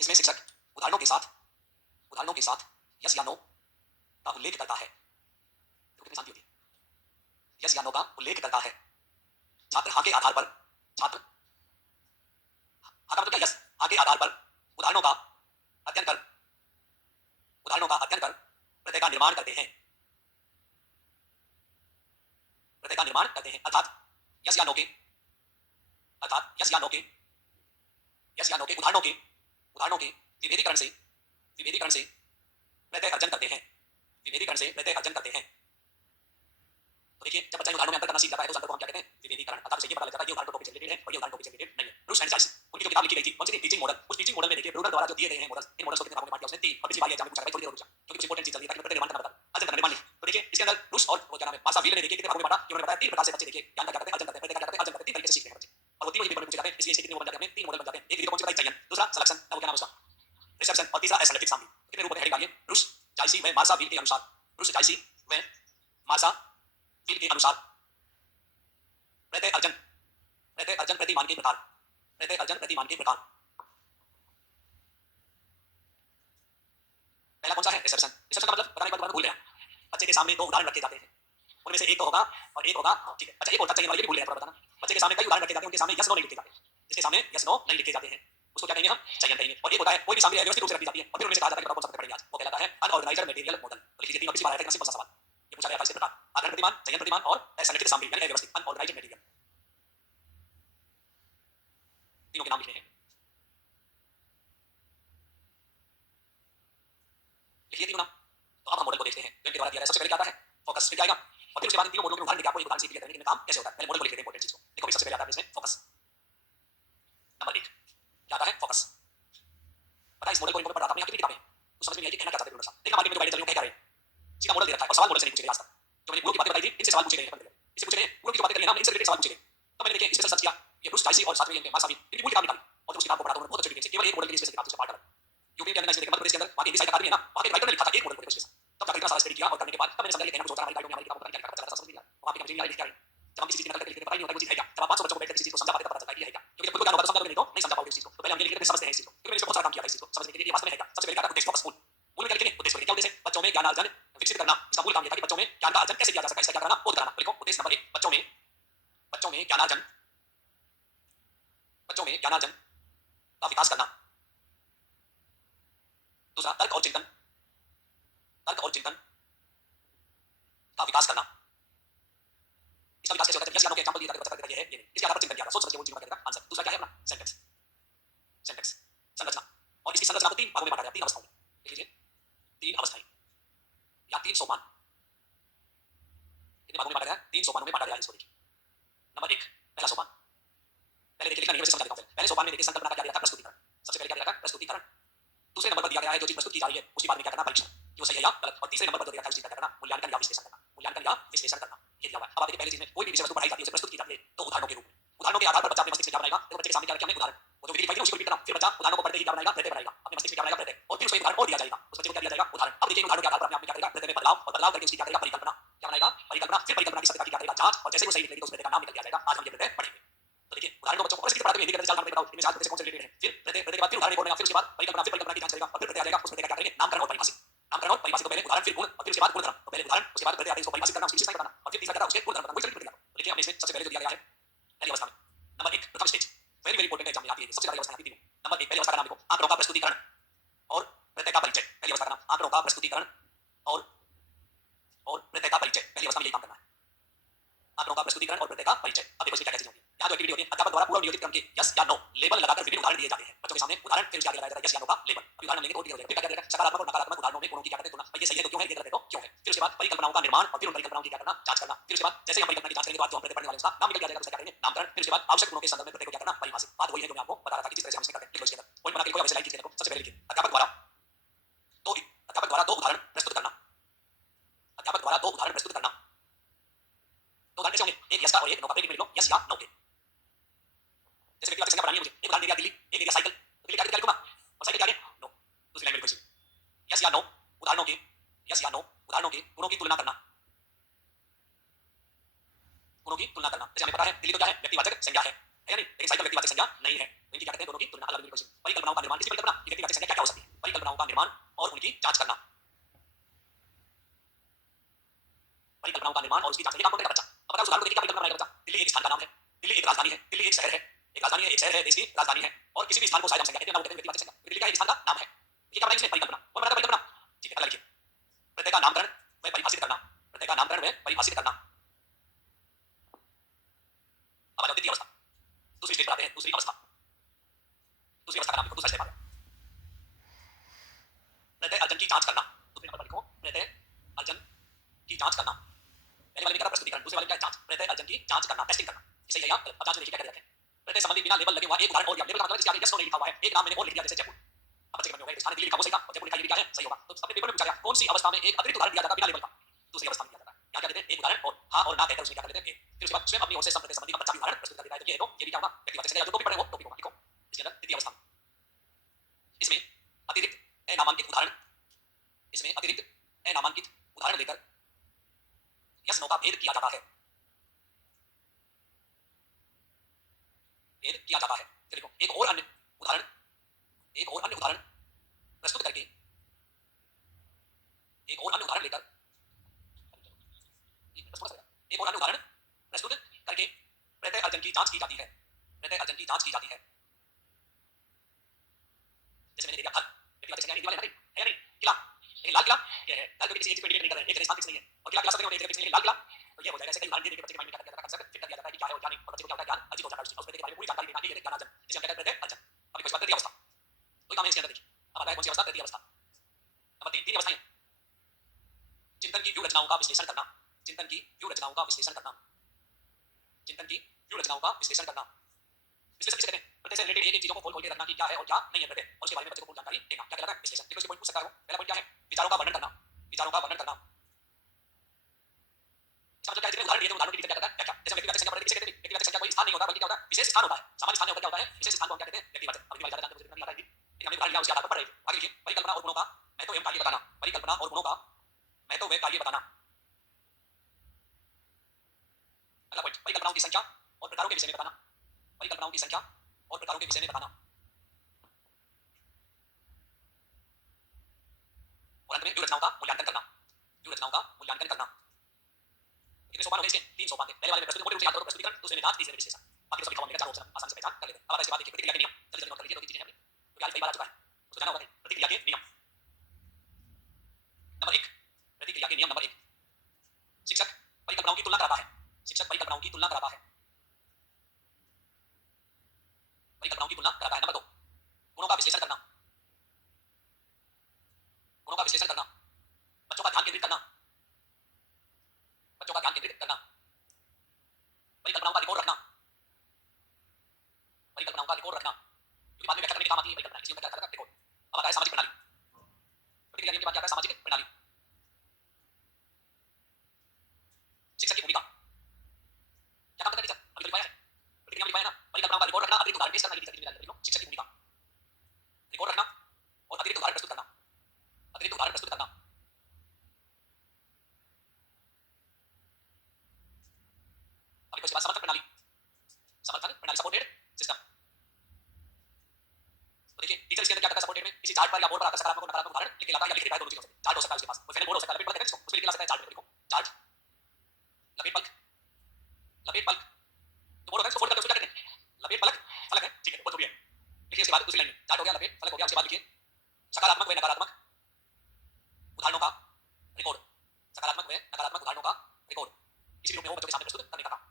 इसमें शिक्षक उदाहरणों के साथ, उदाहरणों के साथ यस या नो का उल्लेख करता है। तो कितनी शांति होती है, यस या नो का उल्लेख करता है। छात्र हाँ के आधार पर, छात्र हाँ का मतलब क्या, यस, हाँ के आधार पर उदाहरणों का अध्ययन कर, उदाहरणों का अध्ययन कर प्रत्येक का निर्माण करते हैं, प्रत्येक का निर्माण करते हैं। अर्थात यस या नो के, अर्थात यस या नो के, यस या नो के उदाहरणों के, उदाहरणों के विभेदीकरण से, विभेदीकरण से प्रत्येक अर्जन करते हैं, विभेदीकरण से प्रत्यय अर्जन करते हैं। तो देखिए जब बच्चा उदाहरणों में अंतर करना सीख जाता है तो उस अंतर को हम क्या कहते हैं? विभेदीकरण। अर्थात उसे ये पता लग जाता है ये उदाहरण टॉपिक से रिलेटेड है और ये उदाहरण टॉपिक से रिलेटेड नहीं है। रूस एंड चाइल्स उनकी जो किताब लिखी गई थी कौन सी थी? Teaching model. उस टीचिंग मॉडल में देखिए ब्रूनर द्वारा जो दिए गए हैं मॉडल, इन मॉडल्स को कितने भागों में बांट दिया उसने? 3। और पिछली बार एग्जाम में पूछा था, थोड़ी देर रुक जा क्योंकि कुछ इंपॉर्टेंट चीज जल्दी ताकि प्रत्यय निर्माण करना बता अर्जन करना निर्माण नहीं। तो देखिए इसके अंदर रूस और वो क्या नाम है मार्शा व्हील ने देखिए कितने भागों में बांटा। उन्होंने बताया 3 प्रकार से बच्चे देखिए ज्ञान का क्या करते हैं? अर्जन करते हैं। प्रत्यय का क्या करते हैं? अर्जन करते हैं। 3 तरीके से सीखते हैं बच्चे और वो तीनों ही पेपर में पूछे जाते हैं। इसलिए कितने वो बन जाते हैं? अपने 3 मॉडल बन जाते हैं। एक विधि कौन सी बताई? चयन, दूसरा सिलेक्शन, वो क्या नाम है उसका? रिसेप्शन और तीसरा एसेलेटिक सामग्री। कितने रूपों में हेडिंग डालिए? रूस जाइसी व मार्शा व्हील के अनुसार। रूस जाइसी व मार्शा व्हील के अनुसार प्रत्यय अर्जन, प्रत्यय अर्जन प्रतिमान के प्रकार, प्रत्यय अर्जन प्रतिमान के प्रकार। पहला कौन सा है? रिसेप्शन। रिसेप्शन का मतलब बताने के बाद भूल गया। बच्चे के सामने 2 उदाहरण रखे जाते हैं उनमें से एक तो होगा और एक होगा ठीक है। अच्छा एक होता चाहिए वाला ये भी भूल गया थोड़ा बताना। बच्चे के सामने कई उदाहरण रखे जाते हैं उनके सामने यस नो नहीं लिखे जाते। इसके सामने यस नो नहीं लिखे जाते हैं उसको क्या कहेंगे हम? चयन कहेंगे। और एक होता है कोई भी सामग्री व्यवस्थित रूप से रखी जाती है और फिर उनमें से कहा जाता है कि कौन सा पढ़ेंगे आज। वो कहलाता है अनऑर्गेनाइज्ड मटेरियल मॉडल। तो लिखिए 3 और पिछली बार आया था सिंपल सा सवाल ये पूछा गया था इस प्रकार आकरण प्रतिमान, चयन प्रतिमान और असंगठित सामग्री यानी अव्यवस्थित अनऑर्गेनाइज्ड मटेरियल। तीनों के नाम लिखने हैं। लिखिए तीनों नाम। तो अब हम मॉडल को देखते हैं जो इनके द्वारा दिया गया है। सबसे पहले क्या आता है? फोकस। फिर क्या आएगा? और फिर उसके बाद इन तीनों मॉडलों के उदाहरण देके आपको एक उदाहरण से क्लियर करने के काम कैसे होता है। पहले मॉडल को लिख लेते हैं इंपॉर्टेंट चीज को। देखो सबसे पहले आता है इसमें फोकस। नंबर 1 क्या आता है? फोकस। पता है इस मॉडल को इनको पढ़ा था आपने यहाँ कितनी किताबें हैं तो समझ में नहीं आई कि कहना क्या चाहते हैं थोड़ा सा। देखना मार्केट में जो गाइड चल रही है क्या रहे हैं सीधा मॉडल दे रखा है और सवाल मॉडल से नहीं पूछे गए आज तक। जो मैंने गुरु की बातें बताई थी इनसे सवाल पूछे गए हैं। इससे पूछे गए गुरु की जो बातें करी ना इनसे रिलेटेड सवाल पूछे गए। तो मैंने देखिए स्पेशल सर्च किया ये ब्रूस डाइसी और साथ में ये मार्शा व्हील इनकी पूरी किताब निकाली और उस किताब को पढ़ा तो बहुत अच्छे तरीके से केवल एक मॉडल के लिए स्पेशल किताब से पार्ट अलग यूपी के अंदर इसमें देखा मध्य प्रदेश के अंदर वहां की साइट अकादमी है ना वहां के राइटर ने लिखा था एक मॉडल को स्पेशल। तब जाकर इतना सारा स्टडी किया और करने के बाद तब मैंने समझा कि कहना कुछ होता है हमारी गाइडों में हमारी किताबों में क्या लिखा पता समझ नहीं आया वहां पे मुझे नहीं आया क्या है। जब हम किसी चीज की नकल करके लिखते पता ही नहीं होता है वो चीज है क्या। जब आप 500 बच्चों को बैठकर किसी चीज को समझा पाते तब पता चलता है कि है क्या क्योंकि जब खुद को ज्ञान होगा तो समझ नहीं तो नहीं समझा पाओगे इस चीज को। तो पहले हम ये लिखते समझते हैं इस चीज को क्योंकि मैंने इस पे बहुत सारा काम किया था इस चीज को समझने के लिए ये वास्तव में है क्या। सबसे पहले क्या था? उद्देश्य फोकस मूल। मूल में क्या लिखेंगे? उद्देश्य क्या उद्देश्य है? बच्चों में ज्ञानार्जन विकसित करना। इसका मूल काम ये था कि बच्चों में ज्ञान का अर्जन कैसे किया जा सकता है इसका क्या कराना? बोध कराना। लिखो उद्देश्य नंबर 1 बच्चों में ज्ञानार्जन, बच्चों में ज्ञानार्जन का विकास करना। दूसरा तर्क और चिंतन, तर्क और चिंतन का विकास करना। इसका विकास कैसे होता है? यस या नो के एग्जांपल दिए जाते हैं बच्चा ये है ये नहीं इसके आधार पर चिंतन किया सोच समझ के वो चीज का करेगा आंसर। दूसरा क्या है अपना? सेंटेंस। सेंटेंस संरचना और इसकी संरचना को 3 भागों में बांटा गया 3 अवस्थाओं में। देख लीजिए 3 अवस्थाएं या 3 सोपान कितने भागों में बांटा गया? 3 सोपानों में बांटा गया है इसको देखिए। नंबर 1 पहला सोपान पहले देखिए लिखना नहीं है वैसे समझा देता हूं। पहले सोपान में देखिए संकल्पना का क्या दिया था? प्रस्तुतिकरण। सबसे पहले क्या दिया था? प्रस्तुतिकरण। दूसरे नंबर पर दिया गया है जो चीज प्रस्तुत की जा रही है उसके बाद में क्या करना? परीक्षण कि वो सही है या गलत। और तीसरे नंबर पर जो दिया था उसी का क्या करना? मूल्यांकन या विश्लेषण करना। मूल्यांकन या विश्लेषण करना ये दिया हुआ है। अब आप देखिए पहली चीज में कोई भी विषय वस्तु पढ़ाई जाती है उसे प्रस्तुत की जाती है तो उदाहरणों के रूप में। उदाहरणों के आधार पर बच्चा अपने मस्तिष्क में क्या बनाएगा? देखो बच्चे के सामने क्या रखा हमने? उदाहरण। वो जो विधि दिखाई थी उसी को रिपीट करना। फिर बच्चा उदाहरणों को पढ़ते ही क्या बनाएगा? प्रत्यय बनाएगा। अपने मस्तिष्क में क्या बनाएगा? प्रत्यय। और फिर उसको एक उदाहरण और दिया जाएगा उस बच्चे को क्या दिया जाएगा? उदाहरण। अब देखिए उदाहरणों के आधार पर अपने आप में क्या करेगा? प्रत्यय में बदलाव और बदलाव करके उसकी क्या करेगा? परिकल्पना। क्या बनाएगा? परिकल्पना। फिर परिकल्पना की सत्यता की क्या करेगा? जांच। और जैसे वो सही निकलेगी तो उस प्रत्यय का नाम निकल के आ जाएगा। आज हम ये प्रत्यय पढ़ेंगे। तो देखिए उदाहरण को बच्चों को पढ़ाते हुए हिंदी के अंदर 4 नाम बताओ इनमें 4 प्रत्यय कौन से रिलेटेड हैं। फिर प्रत्यय प्रत्यय के बाद फिर उदाहरण एक और लेगा। फिर उसके बाद परिकल्पना फिर परिकल्पना की जांच करेगा और फिर प्रत्यय आ जाएगा उस प्रत्यय का क्या करेंगे? नामकरण और परिभाषित। नामकरण और परिभाषित को पहले उदाहरण फिर गुण और फिर उसके बाद गुणधर्म। तो पहले उदाहरण उसके बाद प्रत्यय आते हैं उसको परिभाषित करना उसकी विशेषता बताना और फिर तीसरा क्या उसके गुणधर्म बताना। वही सभी प्रक्रिया। तो देखिए हमने इसमें सबसे पहले जो दिया गया है पहली अवस्था में नंबर 1 प्रथम stage very very important exam में आती है सबसे ज्यादा अवस्था आती है। नंबर 1 पहली अवस्था का नाम लिखो आंकड़ों का प्रस्तुतिकरण और प्रत्यय का परिचय। पहली अवस्था का नाम आंकड़ों का प्रस्तुतिकरण और प्रत्यय का परिचय। पहली अवस्था में यही काम करना है आंकड़ों का प्रस्तुतिकरण और प्रत्यय का परिचय। अब देखो इसमें क्या क्या चीजें होंगी। यहाँ जो एक्टिविटी होती है अध्यापक द्वारा पूर्व नियोजित क्रम के यस या नो लेबल लगाकर विभिन्न उदाहरण दिए जाते हैं बच्चों के सामने। उदाहरण फिर उसके आगे लगाया जाता है यस या नो का लेबल। अभी उदाहरण लेंगे तो क्लियर हो जाएगा। फिर क्या करेगा? सकारात्मक और नकारात्मक उदाहरणों में गुणों की क्या करते हैं? तुलना। ये सही है तो क्यों है? ये गलत है तो क्यों है? फिर उसके बाद परिकल्पनाओं का निर्माण और फिर उन परिकल्पनाओं की क्या करना? जांच करना। फिर उसके बाद जैसे हम परिकल्पना की जांच करेंगे तो आज जो हम प्रत्यय पढ़ने वाले उसका नाम निकल के आ जाएगा उसका क्या करेंगे? नामकरण। फिर उसके बाद आवश्यक गुणों के संदर्भ में प्रत्यय को क्या करना? परिभाषित। बात वही है जो मैं आपको बता रहा था कि जिस तरह से हम इसमें करते हैं। लिखो इसके अंदर पॉइंट बना के लिखो वैसे लाइन खींच के लिखो। सबसे पहले लिखिए अध्यापक द्वारा दो उदाहरण प्रस्तुत करना। अध्यापक द्वारा 2 उदाहरण प्रस्तुत करना। 2 उदाहरण कैसे होंगे? एक यस का और एक नो का। लिख लो यस या नो के। जैसे व्यक्ति वाक्य संज्ञा बनानी है मुझे एक उदाहरण दे दिया दिल्ली एक दे दिया साइकिल तो दिल्ली क्या लिखूंगा? और साइकिल क्या है? नो। दूसरी लाइन में लिखो यस या नो उदाहरणों के यस या नो उदाहरणों के गुणों की तुलना करना। गुणों की तुलना करना। जैसे हमें पता है दिल्ली तो क्या है? व्यक्तिवाचक संज्ञा है या नहीं? लेकिन साइकिल व्यक्तिवाचक संज्ञा नहीं है। तो इनकी क्या कहते हैं? दोनों की तुलना अलग अलग। परिकल्पनाओं का निर्माण। किसी परिकल्पना की व्यक्तिवाचक संज्ञा क्या हो सकती है? परिकल्पनाओं का निर्माण और उनकी जांच करना। परिकल्पनाओं का निर्माण और उसकी जांच। ये काम कौन करेगा? बच्चा। अब बताओ उदाहरण को देखिए क्या परिकल्पना बनाएगा बच्चा? दिल्ली एक स्थान का नाम है। दिल्ली एक राजधानी है। दिल्ली एक शहर है। एक राजधानी है एक शहर है देश की राजधानी है और किसी भी स्थान को शायद हम संज्ञा कहते हैं ना वो कहते हैं व्यक्तिवाचक संज्ञा। दिल्ली का एक स्थान का नाम है। ये क्या बनाएंगे इसमें? परिकल्पना। कौन बनाएगा परिकल्पना? ठीक है अगला लिखिए प्रत्यय का नामकरण व परिभाषित करना। प्रत्यय का नामकरण व परिभाषित करना। अब आ जाओ द्वितीय अवस्था। दूसरी स्टेज पर आते हैं। दूसरी अवस्था का नाम लिखो। दूसरा स्टेप आ गया प्रत्यय अर्जन की जांच करना। दूसरे नंबर पर लिखो प्रत्यय जांच करना। पहले वाले में क्या था प्रस्तुतिकरण, दूसरे वाले में क्या है जांच, प्रत्यय अर्जन की जांच करना, टेस्टिंग करना। सही है यहाँ, अब जांच में देखिए क्या कर रखे हैं। प्रत्यय संबंधी बिना लेबल लगे हुआ एक उदाहरण और दिया। लेबल का मतलब जिसके आगे यस नो नहीं लिखा हुआ है, एक नाम मैंने और लिख दिया जैसे जयपुर। अब बच्चे के मन में होगा स्थान दिल्ली लिखा वो सही था और जयपुर लिखा ये भी क्या है सही होगा। तो अपने पेपर में पूछा गया कौन सी अवस्था में एक अतिरिक्त उदाहरण दिया जाता बिना लेबल का, दूसरी अवस्था में दिया जाता है। यहाँ क्या देते हैं एक उदाहरण और हाँ और ना कहकर उसमें क्या कर देते हैं फिर उसके बाद स्वयं अपनी ओर से संप्रत्यय संबंधी का बच्चा भी उदाहरण प्रस्तुत कर देता है। तो ये देखो ये भी क्या होगा व्यक्तिगत से जो टॉपिक पढ़े वो टॉपिक होगा। देखो इसके अंदर द्वितीय अवस्था इसमें अतिरिक्त अनामांकित उदाहरण, इसमें अतिरिक्त अनामांकित उदाहरण लेकर यस नो का भेद किया जाता है, भेद किया जाता है। फिर देखो एक और अन्य उदाहरण, एक और अन्य उदाहरण प्रस्तुत करके, एक और अन्य उदाहरण लेकर, एक और अन्य उदाहरण प्रस्तुत करके प्रत्यय अर्जन की जांच की जाती है, प्रत्यय अर्जन की जांच की जाती है। जैसे मैंने दिया फल, व्यक्तिगत संज्ञा हिंदी वाले है नहीं, किला, लेकिन लाल किला ये है, लाल कभी किसी एक चीज को इंडिकेट नहीं कर रहे हैं, एक स्थान फिक्स नहीं है और किला किला शब्द नहीं है, लाल किला तो ये हो जाएगा। ऐसे कई उदाहरण दे के बच्चे के माइंड में क्या किया जाता है, कंसेप्ट फिट कर दिया जाता है कि क्या है और क्या नहीं, और बच्चे को क्या होता है ज्ञान अजीब हो जाता है, उसके बारे में पूरी जानकारी लेना, ये ज्ञान अर्जन जिसे हम कहते हैं प्रत्यय अर्जन। अभी कुछ बात तृतीय अवस्था, तो काम है इसके अंदर देखिए। अब आता है कौन सी अवस्था, तृतीय अवस्था। नंबर 3 तीन अवस्थाएं, चिंतन की व्यू रचनाओं का विश्लेषण करना, चिंतन की व्यू रचनाओं का विश्लेषण करना, चिंतन की व्यू रचनाओं का विश्लेषण करना। विश्लेषण किसे कहते हैं, प्रत्यय से रिलेटेड एक चीजों को खोल के रखना कि क्या है और क्या नहीं है प्रत्यय, और उसके बारे में बच्चे को पूरी जानकारी देना, क्या कहलाता है विश्लेषण। देखो इसके पॉइंट पूछ सकता है वो, पहला पॉइंट क्या है विचारों का वर्णन करना, विचारों का वर्णन करना। इसका मतलब क्या है, जितने उदाहरण दिए थे उदाहरणों की क्या करता है व्याख्या। जैसे व्यक्तिगत संज्ञा पढ़ते किसे कहते हैं, व्यक्तिगत संज्ञा कोई स्थान नहीं होता बल्कि क्या होता है विशेष स्थान होता है, सामान्य स्थान नहीं होता, क्या होता है विशेष स्थान को हम क्या कहते हैं व्यक्तिगत। अब ये वाला जानते हो जितना नहीं आता है लेकिन हमने उदाहरण लिया उसके आधार पर पढ़ रहे थे। आगे लिखिए परिकल्पना और गुणों का महत्व एवं कार्य बताना, परिकल्पना और गुणों का महत्व व कार्य बताना। अगला पॉइंट परिकल्पनाओं की संख्या और प्रकारों के विषय में बताना, परिकल्पनाओं की संख्या और प्रकारों के विषय में बताना। और अंत में व्यू रचनाओं का मूल्यांकन करना, व्यू रचनाओं का मूल्यांकन करना। कितने सोपान हो गए इसके, 3 सोपान थे। पहले वाले में प्रस्तुति मोटे रूप से याद करो, प्रस्तुतिकरण, दूसरे में जांच, तीसरे में विश्लेषण। बाकी सब लिखा हुआ मिलेगा, चारों ऑप्शन आसानी से पहचान कर लेते हैं। अब आता है इसके बाद देखिए प्रतिक्रिया के नियम, जल्दी जल्दी नोट कर लीजिए, दो तीन चीजें हैं क्योंकि आज कई बार आ चुका है उसको जाना होगा। प्रतिक्रिया के नियम नंबर 1, प्रतिक्रिया के नियम नंबर 1, शिक्षक परिकल्पनाओं की तुलना कराता है, शिक्षक परिकल्पनाओं की तुलना कराता है, परिकल्पनाओं की तुलना कराता है। नंबर 2, गुणों का विश्लेषण करना, गुणों का विश्लेषण करना, बच्चों का ध्यान केंद्रित करना, बच्चों का ध्यान केंद्रित करना, परिकल्पनाओं का रिकॉर्ड रखना, परिकल्पनाओं का रिकॉर्ड रखना क्योंकि बाद में व्याख्या करने के काम आती है परिकल्पना, इसलिए क्या करता है रिकॉर्ड। अब आता है सामाजिक प्रणाली, प्रतिक्रिया नियम के बाद क्या आता है सामाजिक प्रणाली। शिक्षक की भूमिका क्या काम करता है टीचर, अभी तो लिखवाया है प्रतिक्रिया में लिखवाया ना, परिकल्पनाओं का रिकॉर्ड रखना, अतिरिक्त उदाहरण पेश करना, ये टीचर की जिम्मेदारी है। शिक्षक की भूमिका रिकॉर्ड रखना और अतिरिक्त उदाहरण प्रस्तुत करना, अतिरिक्त उदाहरण प्रस्तुत करना। अभी उसके बाद समर्थन प्रणाली, समर्थन प्रणाली सपोर्टेड सिस्टम। तो देखिए टीचर इसके अंदर क्या करता है सपोर्टेड में, किसी चार्ट पर या बोर्ड पर आकर सकारात्मक और नकारात्मक उदाहरण लिख के लाता है या लिख देता है, दोनों चीजों से। चार्ट हो सकता है उसके पास, कोई फैन बोर्ड हो सकता है, लपेट पलक है इसको उसमें लिख के ला सकता है चार्ट में। देखो चार्ट, लपेट पलक, लपेट पलक तो बोर्ड होगा इसको फोल्ड करके उसको क्या कहते हैं लपेट पलक, पलक है ठीक है वो जो भी है। लिखिए उसके बाद दूसरी लाइन में चार्ट हो गया, लपेट पलक हो गया, उसके बाद लिखिए सकारात्मक व नकारात्मक उदाहरणों का रिकॉर्ड, सकारात्मक व नकारात्मक उदाहरणों का रिकॉर्ड किसी भी रूप में हो बच्चों के सामने प्रस्तुत करने का काम।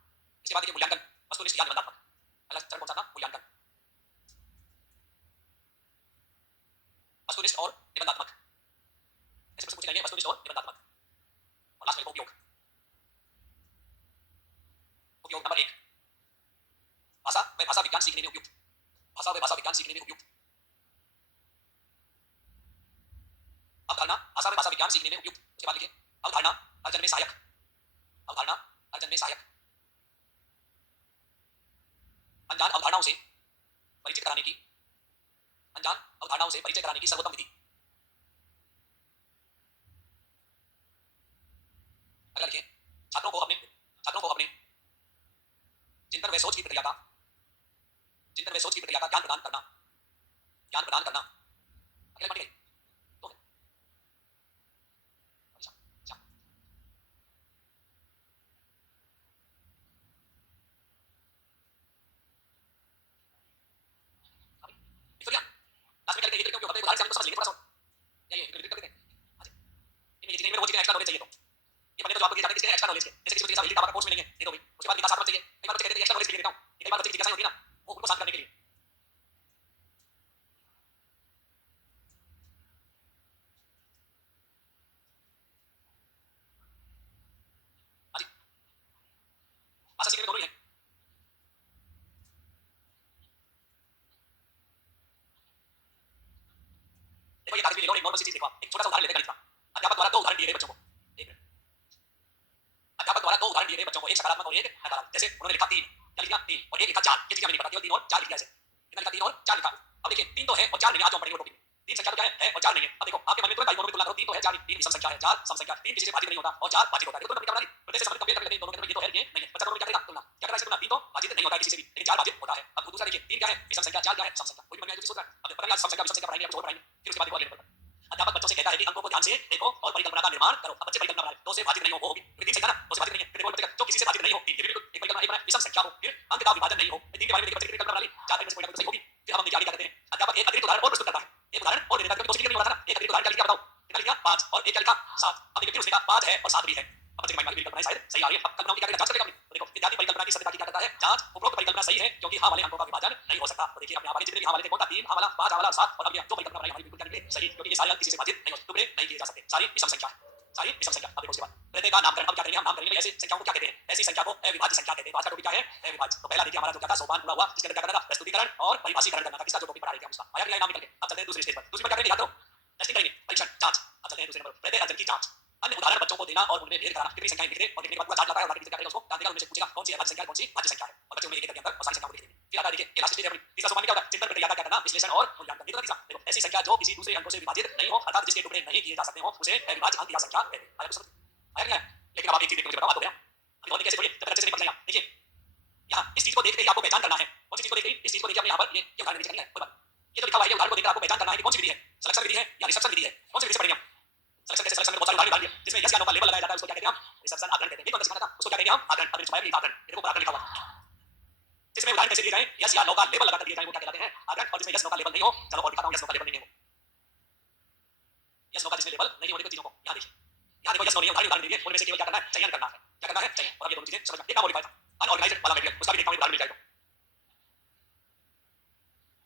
इसके बाद देखिए मूल्यांकन, वस्तुनिष्ठ या निबंधात्मक। पहला चरण कौन सा था मूल्यांकन, वस्तुनिष्ठ और निबंधात्मक। ऐसे प्रश्न पूछे जाएंगे वस्तुनिष्ठ और निबंधात्मक। और लास्ट में उपयोग, उपयोग नंबर 1, भाषा व भाषा विज्ञान सीखने में उपयुक्त, भाषा व भाषा विज्ञान सीखने में उपयुक्त। अवधारणा भाषा व भाषा विज्ञान सीखने में उपयुक्त। उसके बाद लिखिए अवधारणा अर्जन में सहायक, अवधारणा अर्जन में सहायक। अनजान अवधारणाओं से परिचित कराने की, अनजान अवधारणाओं से परिचय कराने की सर्वोत्तम विधि। अगला लिखिए छात्रों को अपने चिंतन व सोच की प्रक्रिया का, चिंतन व सोच की प्रक्रिया का ज्ञान प्रदान करना, ज्ञान प्रदान करना। अगले पढ़िए तो अच्छा अच्छा अभी तो क्या लास्ट में क्या लिखते हैं, ये क्यों होता है उदाहरण से हम तो समझ लेंगे थोड़ा सा। ये लिख कर देते हैं अच्छा इनमें ये चीजें वो चीजें एक्स्ट्रा नॉलेज चाहिए तो ये पढ़ने तो आपको ये जाते हैं किसके एक्स्ट्रा नॉलेज के, जैसे किसी को जिज्ञासा का कोर्स में नहीं है दे दो भाई, उसके बाद जिज्ञासा चाहिए। कई बार बच्चे कहते हैं एक्स्ट्रा नॉलेज के लिए देता हूं, कई बार बच्चे की जिज्ञासा होती है ना वो उनको शांत करने के लिए। देखो ये कागज भी ले लो, एक नॉर्मल सी चीज देखो, एक छोटा सा उदाहरण लेते हैं गणित का। अध्यापक द्वारा दो उदाहरण दिए गए बच्चों को, एक मिनट, अध्यापक द्वारा दो उदाहरण दिए गए बच्चों को, एक सकारात्मक और एक नकारात्मक। जैसे उन्होंने लिखा 3, क्या लिखा 3 और एक लिखा 4, ये चीजें हमें नहीं पता, केवल 3 और 4 लिख दिया ऐसे। कितना लिखा 3 और 4 लिखा। अब देखिए 3 तो है और 4 नहीं है, आज हम पढ़ेंगे टॉपिक में। 3 संख्या तो क्या है और 4 नहीं है। अब देखो आपके मन में तुरंत दोनों में तुलना करो, 3 तो है 4 3 विषम संख्या है, 4 सम संख्या है, 3 किसी से भाजित नहीं होता और 4 भाजित होता है। देखो तुरंत क्या बना रही प्रत्येक से संबंध कंपेयर करके दोनों के अंदर ये तो है ये नहीं है, बच्चा दोनों में क्या करेगा तुलना, क्या करेगा इसे तुलना, 3 तो भाजित नहीं होता है किसी से भी, लेकिन 4 भाजित होता है। अब दूसरा देखिए 3 क्या है विषम संख्या, 4 क्या है सम संख्या, कोई मन में जो सोच रहा है। अब पता नहीं आज सम संख्या विषम संख्या पढ़ाएंगे या कुछ और पढ़ाएंगे, फिर उसके बाद देखो अगले नंबर पर अध्यापक बच्चों से कहता है कि अंकों को ध्यान से देखो और परिकल्पना का निर्माण करो। अब बच्चे परिकल्पना बना रहे, 2 से भाजित नहीं हो वो होगी, फिर 3 से क्या ना 2 से भाजित नहीं है, फिर देखो बच्चे जो किसी से भाजित नहीं हो, 3 के बिल्कुल एक परिकल्पना एक बनाए विषम संख्या हो, फिर अंक का विभाजन नहीं हो, 3 के बारे में देखिए बच्चे की परिकल्पना बना ली, 4 में से कोई ना कोई सही होगी। फिर हम देखिए आगे क्या करते हैं, अध्यापक एक अतिरिक्त उदाहरण और प्रस्तुत करता है, एक उदाहरण और दे देता है, क्योंकि 2 से क्लियर नहीं हो रहा था ना, एक अतिरिक्त उदाहरण क्या लिखा बताओ, कितना लिखा 5 और एक क्या लिखा 7। अब देखिए फिर उसने कहा 5 है और 7 भी है। अब बच्चे की माइंड में परिकल्पना शायद सही आ रही है, अब कल्पनाओं की क्या करेगा जांच करेगा अपनी। तो देखो विद्यार्थी परिकल्पना की सत्यता की क्या करता है जांच, उपरोक्त परिकल्पना सही है क्योंकि हां वाले अंकों का विभाजन नहीं हो सकता। तो देखिए अपने आगे जितने भी हां वाले थे कौन था 3 हां वाला 5 हां वाला 7 और अब ये जो परिकल्पना बनाई हमारी बिल्कुल क्या निकली सही, क्योंकि ये सारे अंक किसी से भाजित नहीं हो, टुकड़े नहीं किए जा सकते, सारी विषम संख्या है, सारी विषम संख्या। अब देखो उसके बाद प्रत्येक का नामकरण, अब क्या करेंगे हम नाम करेंगे ऐसे संख्याओं को क्या कहते हैं, ऐसी संख्या को अविभाज्य संख्या कहते हैं। तो आज का टॉपिक क्या है अविभाज्य। तो पहला देखिए हमारा जो क्या था सोपान पूरा हुआ, इसके अंदर क्या करना था प्रस्तुतिकरण और परिभाषीकरण करना था, किसका जो टॉपिक पढ़ा रहे थे हम उसका आया कि नाम निकल के। अब चलते हैं दूसरे स्टेज पर, दूसरी पर क्या करेंगे याद करो टेस्टिंग करेंगे परीक्षण जांच। अब चलते हैं दूसरे नंबर प्रत्येक अध्ययन की जांच, अन्य उदाहरण बच्चों को देना और उनमें भेद कराना, कितनी संख्याएं लिख दे और लिखने के बाद पूरा चार्ट लाता है और बाकी चीजें क्या करेगा उसको ध्यान देगा, उनमें से पूछेगा कौन सी अभाज्य संख्या है कौन सी भाज्य संख्या है और बच्चे उनमें एक एक करके अंदर और सारी संख्याओं को लिख देंगे। फिर आता है देखिए ये लास्ट स्टेज है अपनी तीसरा सोपान क्या होता है चिंतन प्रक्रिया का क्या करना विश्लेषण और मूल्यांकन। ये तो तीसरा देखो ऐसी संख्या जो किसी दूसरे अंकों से विभाजित नहीं हो अर्थात जिसके टुकड़े नहीं किए जा सकते हो उसे अविभाज्य अंक या संख्या कहते हैं। आया कुछ समझ आया क्या है? लेकिन अब आप एक चीज देखो मुझे बताओ बात हो गया अभी और कैसे बोलिए जब तक अच्छे से नहीं पढ़ जाएगा। देखिए यहाँ इस चीज को देखते ही आपको पहचान करना है, कौन सी चीज को देखते ही इस चीज को देखिए अपने यहाँ पर ये उदाहरण नीचे करनी है कोई बात, ये जो लिखा हुआ है ये उदाहरण को देखकर आपको पहचान करना है कि कौन सी विधि है, सिलेक्शन विधि है या रिसेप्शन विधि है, कौन सी विधि से पढ़ेंगे हम। सिलेक्शन कैसे सिलेक्शन में बहुत सारे उदाहरण डाल दिए जिसमें यस या नो का लेबल लगाया जाता है, उसको क्या कहते हैं हम रिसेप्शन आकलन कहते हैं। ये कौन सा सिखाना था उसको क्या कहते हैं हम आकलन, अब छुपाया भी आकलन, देखो आकलन लिखा हुआ जिसमें उदाहरण कैसे दिए जाए यस या नो का लेबल लगाकर दिए जाए वो क्या कहलाते हैं आकलन, और जिसमें यस नो का लेबल नहीं हो चलो और दिखाता हूं यस नो का लेबल नहीं है वो, यस नो का जिसमें लेबल नहीं होने को चीजों को यहाँ देखिए, यहाँ देखो यस नो नहीं उदाहरण दीजिए उनमें से केवल क्या करना है चयन करना है, क्या करना है चयन। और अब ये दोनों चीजें समझ में एक मॉडिफाई था अनऑर्गेनाइज्ड वाला मटेरियल उसका भी देखता हूं उदाहरण मिल जाएगा।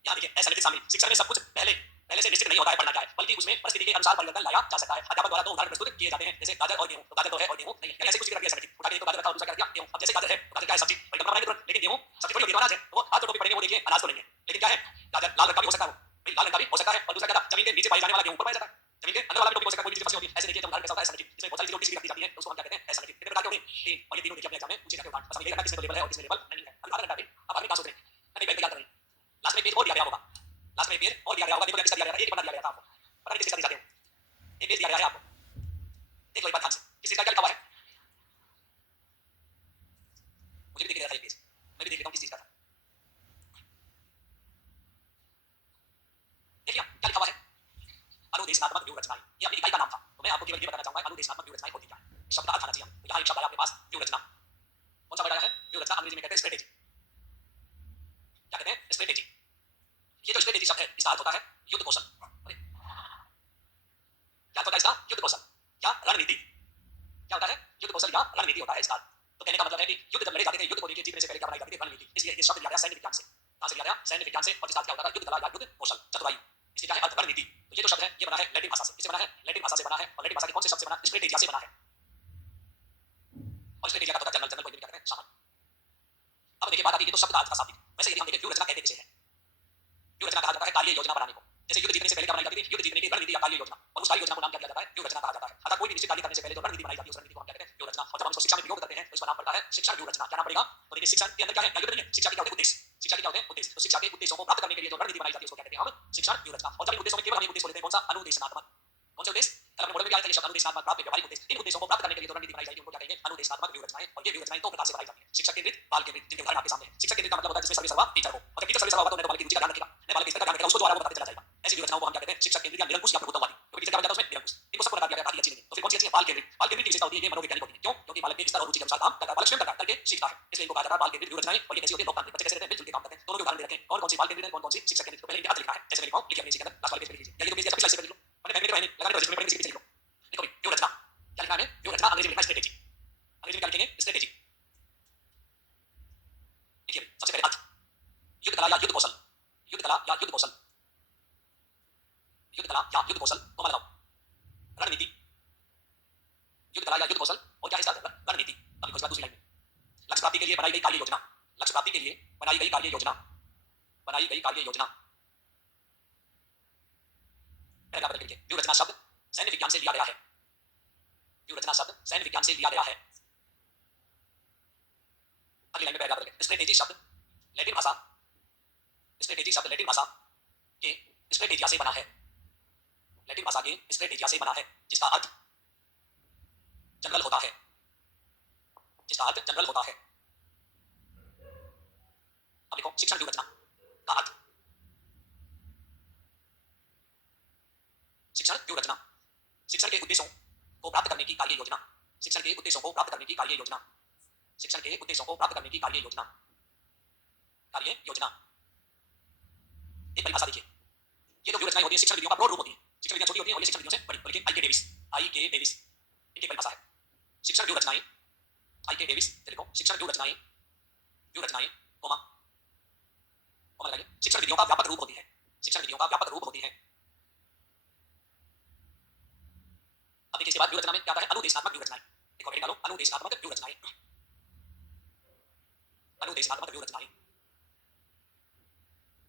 यहाँ देखिए ऐसा शामिल शिक्षा में सब कुछ पहले से निश्चित नहीं होता है पढ़ना क्या है, बल्कि उसमें परिस्थिति के अनुसार परिवर्तन लाया जा सकता है। अध्यापक द्वारा दो उदाहरण प्रस्तुत किए जाते हैं जैसे गाजर और गेहूं, तो गाजर तो है और गेहूं नहीं है, ऐसे कुछ रख दिया सब्जी उठा के एक तो गाजर रखा और दूसरा क्या रख दिया गेहूं। अब जैसे गाजर है तो गाजर क्या है सब्जी परिकल्पना बनाएंगे तुरंत, लेकिन गेहूं सब्जी थोड़ी होती है अनाज है, तो वो आज जो टॉपिक पढ़ेंगे वो देखिए अनाज तो नहीं है लेकिन क्या है गाजर लाल रंग का भी हो सकता है, वो लाल रंग का भी हो सकता है और दूसरा क्या था जमीन के नीचे पाई जाने वाला गेहूं ऊपर पाया जाता है, जमीन के अंदर वाला भी टॉपिक हो सकता है, कोई भी चीज फंसी होती है। ऐसे देखिए जब उदाहरण कैसा होता है सब्जी जिसमें बहुत सारी चीजें उल्टी सीधी रखी जाती है तो उसको हम क्या कहते हैं ऐसा नहीं कितने प्रकार के होते हैं तीन, और ये तीनों देखिए अपने एग्जाम में पूछे जाते हैं उदाहरण, बस हम यही करना किसमें तो लेबल है और किसमें लेबल नहीं है। अब आधा घंटा भी अब आदमी क्या सोच रहे हैं नहीं पहले याद करें लास्ट में पेज और दिया गया होगा, लास्ट में पेज और दिया गया होगा, देखो किसका दिया गया था एक बना दिया गया था आपको, पता नहीं किसका दिया जाते हो एक पेज दिया गया है आपको, देख लो एक बात ध्यान से किसी का क्या लिखा हुआ है मुझे भी दिख रहा था एक पेज, मैं भी देख लेता हूं किस चीज का था। देखिए क्या लिखा हुआ है अनुदेशनात्मक व्यूह रचनाएं, ये अपनी इकाई का नाम था, तो मैं आपको केवल ये बताना चाहूंगा अनुदेशनात्मक व्यूह रचनाएं होती क्या है, शब्द का अर्थ आना चाहिए हमको। यहाँ एक शब्द आया आपके पास व्यूह रचना, कौन सा वर्ड आया है व्यूह रचना, अंग्रेजी में कहते हैं स्ट्रेटेजी, क्या कहते हैं स्ट्रेटेजी। ये जो स्ट्रेटेजी शब्द है इसका अर्थ होता है युद्ध कौशल, क्या होता है इसका युद्ध कौशल या रणनीति, क्या होता है युद्ध कौशल या रणनीति होता है इसका। तो कहने का मतलब है कि युद्ध जब लड़े जाते थे युद्ध को लेकर जीतने से पहले क्या बनाई जाती थी रणनीति, इसलिए ये शब्द लिया गया सैन्य विज्ञान से, कहां से लिया गया सैन्य विज्ञान से, और जिसका क्या होता है युद्ध कला या युद्ध कौशल चतुराई, इसकी क्या है अर्थ रणनीति। तो ये जो शब्द है ये बना है लैटिन भाषा से, इससे बना है लैटिन भाषा से बना है और लैटिन भाषा के कौन से शब्द से बना स्ट्रेटेजिया से बना है, और स्ट्रेटेजिया का होता है जनरल, जनरल को क्या कहते हैं सामान। अब देखिए बात आती है तो शब्द का अर्थ का शाब्दिक, वैसे यदि हम देखें व्यूह रचना कहते किसे है, व्यूह रचना कहा जाता है कार्य योजना बनाने को, जैसे युद्ध जीतने से पहले क्या बनाई जाती थी युद्ध जीतने की रणनीति या कार्य योजना, और उस कार्य योजना को नाम क्या दिया जाता है व्यूह रचना कहा जाता है। अर्थात कोई भी निश्चित कार्य करने से पहले जो रणनीति बनाई जाती है उस रणनीति को हम क्या कहते हैं व्यूह रचना, और जब हम उसको शिक्षा में प्रयोग करते हैं तो इसका नाम पड़ता है शिक्षा व्यूह रचना। क्या नाम पड़ेगा तो देखिए शिक्षा के अंदर क्या है युद्ध नहीं है, शिक्षा के क्या होते हैं उद्देश्य, शिक्षा के क्या होते हैं उद्देश्य, तो शिक्षा के उद्देश्यों को प्राप्त करने के लिए जो रणनीति बनाई जाती है उसको क्या कहते हैं हम शिक्षा व्यूह रचना। और जब इन उद्देश्यों में केवल हम एक उद्देश्य लेते हैं कौन सा अनुदेशनात्मक, कौन से उद्देश्य कल अपने मॉडल में क्या है ये शब्द अनुदेशनात्मक प्राप्त व्यवहारिक उद्देश्य, इन उद्देश्यों को प्राप्त करने के लिए जो रणनीति बनाई जाएगी उनको क्या कहेंगे अनुदेशनात्मक व्यूह रचनाएं। और ये व्यूह रचनाएं दो प्रकार से बनाई जाती है शिक्षक केंद्रित बाल केंद्रित, जिनके उदाहरण आपके सामने है। शिक्षक केंद्रित का मतलब होता है जिसमें सर्विस सर्वा टीचर को, और जब टीचर सर्विस सर्वा होगा तो बालक की रुचि का ध्यान रखेगा, बालक की स्तर का ध्यान रखेगा, उसको जो आ रहा है वो बताते चला जाएगा। ऐसी व्यूह रचनाओं को हम क्या कहते हैं शिक्षक केंद्रित या निरंकुश या प्रभुत्ववादी, क्योंकि टीचर क्या बन जाता है उसमें निरंकुश, इनको सबको लगा दिया गया आदि अच्छी नहीं है। तो फिर कौन सी अच्छी है बाल केंद्रित, बाल केंद्रित की विशेषता होती है ये मनोवैज्ञानिक होती है, क्यों क्योंकि बालक के स्तर और रुचि के अनुसार काम करता है, बालक स्वयं करता है करके सीखता है, इसलिए इनको कहा जाता है बाल केंद्रित व्यूह रचनाएं। और ये कैसी होती है लोकतांत्रिक, बच्चे कैसे रहते हैं मिलजुल के काम करते हैं। दोनों के उदाहरण दे रखे हैं कौन कौन सी बाल केंद्रित है कौन कौन सी शिक्षक केंद्रित, तो पहले इनके अर्थ लिखा है जैसे मैं लिखा हूं लिखिए अपने इसी के अंदर लास्ट वाले पेज पे लिखिए, या ये तो पेज जैसा पिछला हिस्से पे लिख लो, मैंने पहले लगाने तो जिसमें पढ़ेंगे इसी पे लिख लो। देखो व्यूह रचना क्या लिखा है व्यूह रचना अंग्रेजी में लिखा है स्ट्रेटेजी, अंग्रेजी में क्या लिखेंगे स्ट्रेटेजी। देखिए सबसे पहले अर्थ युद्ध कला या युद्ध कौशल, युद्ध कला या युद्ध कौशल, युद्ध कला या युद्ध कौशल को लगाओ रणनीति, युद्ध कला या युद्ध कौशल और क्या है इसका रणनीति। अब देखो दूसरी लाइन में लक्ष्य प्राप्ति के लिए बनाई गई कार्य योजना, लक्ष्य प्राप्ति के लिए बनाई गई कार्य योजना, बनाई गई कार्य योजना क्या व्यूह रचना शब्द सैन्य विज्ञान से लिया गया है। व्यूह रचना शब्द सैन्य विज्ञान से लिया गया है। अगली लाइन में पैराग्राफ लिखें। स्ट्रेटेजी शब्द लैटिन भाषा, स्ट्रेटेजी शब्द लैटिन भाषा के स्ट्रेटेजिया से बना है। लैटिन भाषा के स्ट्रेटेजिया से बना है, जिसका अर्थ जनरल होता है, जिसका अर्थ जनरल होता है। अब देखो शिक्षण व्यूह रचना का अर्थ। शिक्षण व्यूह रचना शिक्षण के उद्देश्यों को प्राप्त करने की कार्य योजना, शिक्षण के उद्देश्यों को प्राप्त करने की कार्य योजना, शिक्षण के उद्देश्यों को प्राप्त करने की कार्य योजना, कार्य योजना। एक परिभाषा देखिए, ये जो व्यूह रचनाएं होती है शिक्षण विधियों का प्रौढ़ रूप होती है। शिक्षण विधियां छोटी होती हैं और ये शिक्षण विधियों से बड़ी। लिखिए आई के डेविस, आई के डेविस इनकी परिभाषा है। शिक्षण व्यूह रचनाएं, आई के डेविस देखो, शिक्षण व्यूह रचनाएं, व्यूह रचनाएं कोमा कोमा लगाइए, शिक्षण विधियों का व्यापक रूप होती है, शिक्षण विधियों का व्यापक रूप होती है। अब देखिए इसके बाद व्यूह रचना में क्या आता है, अनुदेशात्मक व्यूह रचनाएं। देखो हेडिंग डालो, अनुदेशात्मक व्यूह रचनाएं, अनुदेशात्मक व्यूह रचनाएं।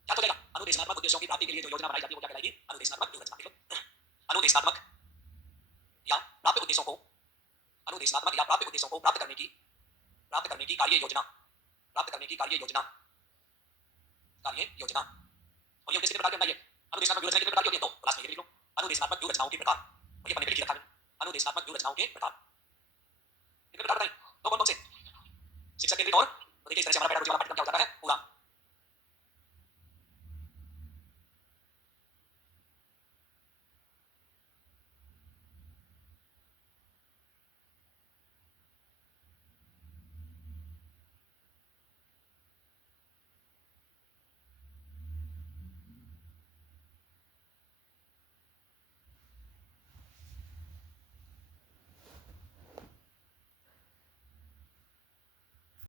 क्या तो लेगा, अनुदेशात्मक उद्देश्यों की प्राप्ति के लिए जो योजना बनाई जाती है वो क्या कहलाएगी, अनुदेशात्मक व्यूह रचना। देखो अनुदेशात्मक या प्राप्त उद्देश्यों को, अनुदेशात्मक या प्राप्त उद्देश्यों को प्राप्त करने की कार्य योजना, प्राप्त करने की कार्य योजना, कार्य योजना। और ये उद्देश्य के प्रकार क्या बताइए, अनुदेशात्मक व्यूह रचना के प्रकार क्या होती है, तो क्लास में ये लिख लो, अनुदेशात्मक व्यूह रचनाओं के प्रकार। और ये पन्ने पे लिख रखा है, अनुदेशात्मक व्यूह रचनाओं के प्रकार। इनके प्रकार बताइए तो कौन कौन से, शिक्षक केंद्रित और, तो देखिए इस तरह से हमारा पैरागोजी वाला पाठ्यक्रम क्या हो जाता है पूरा।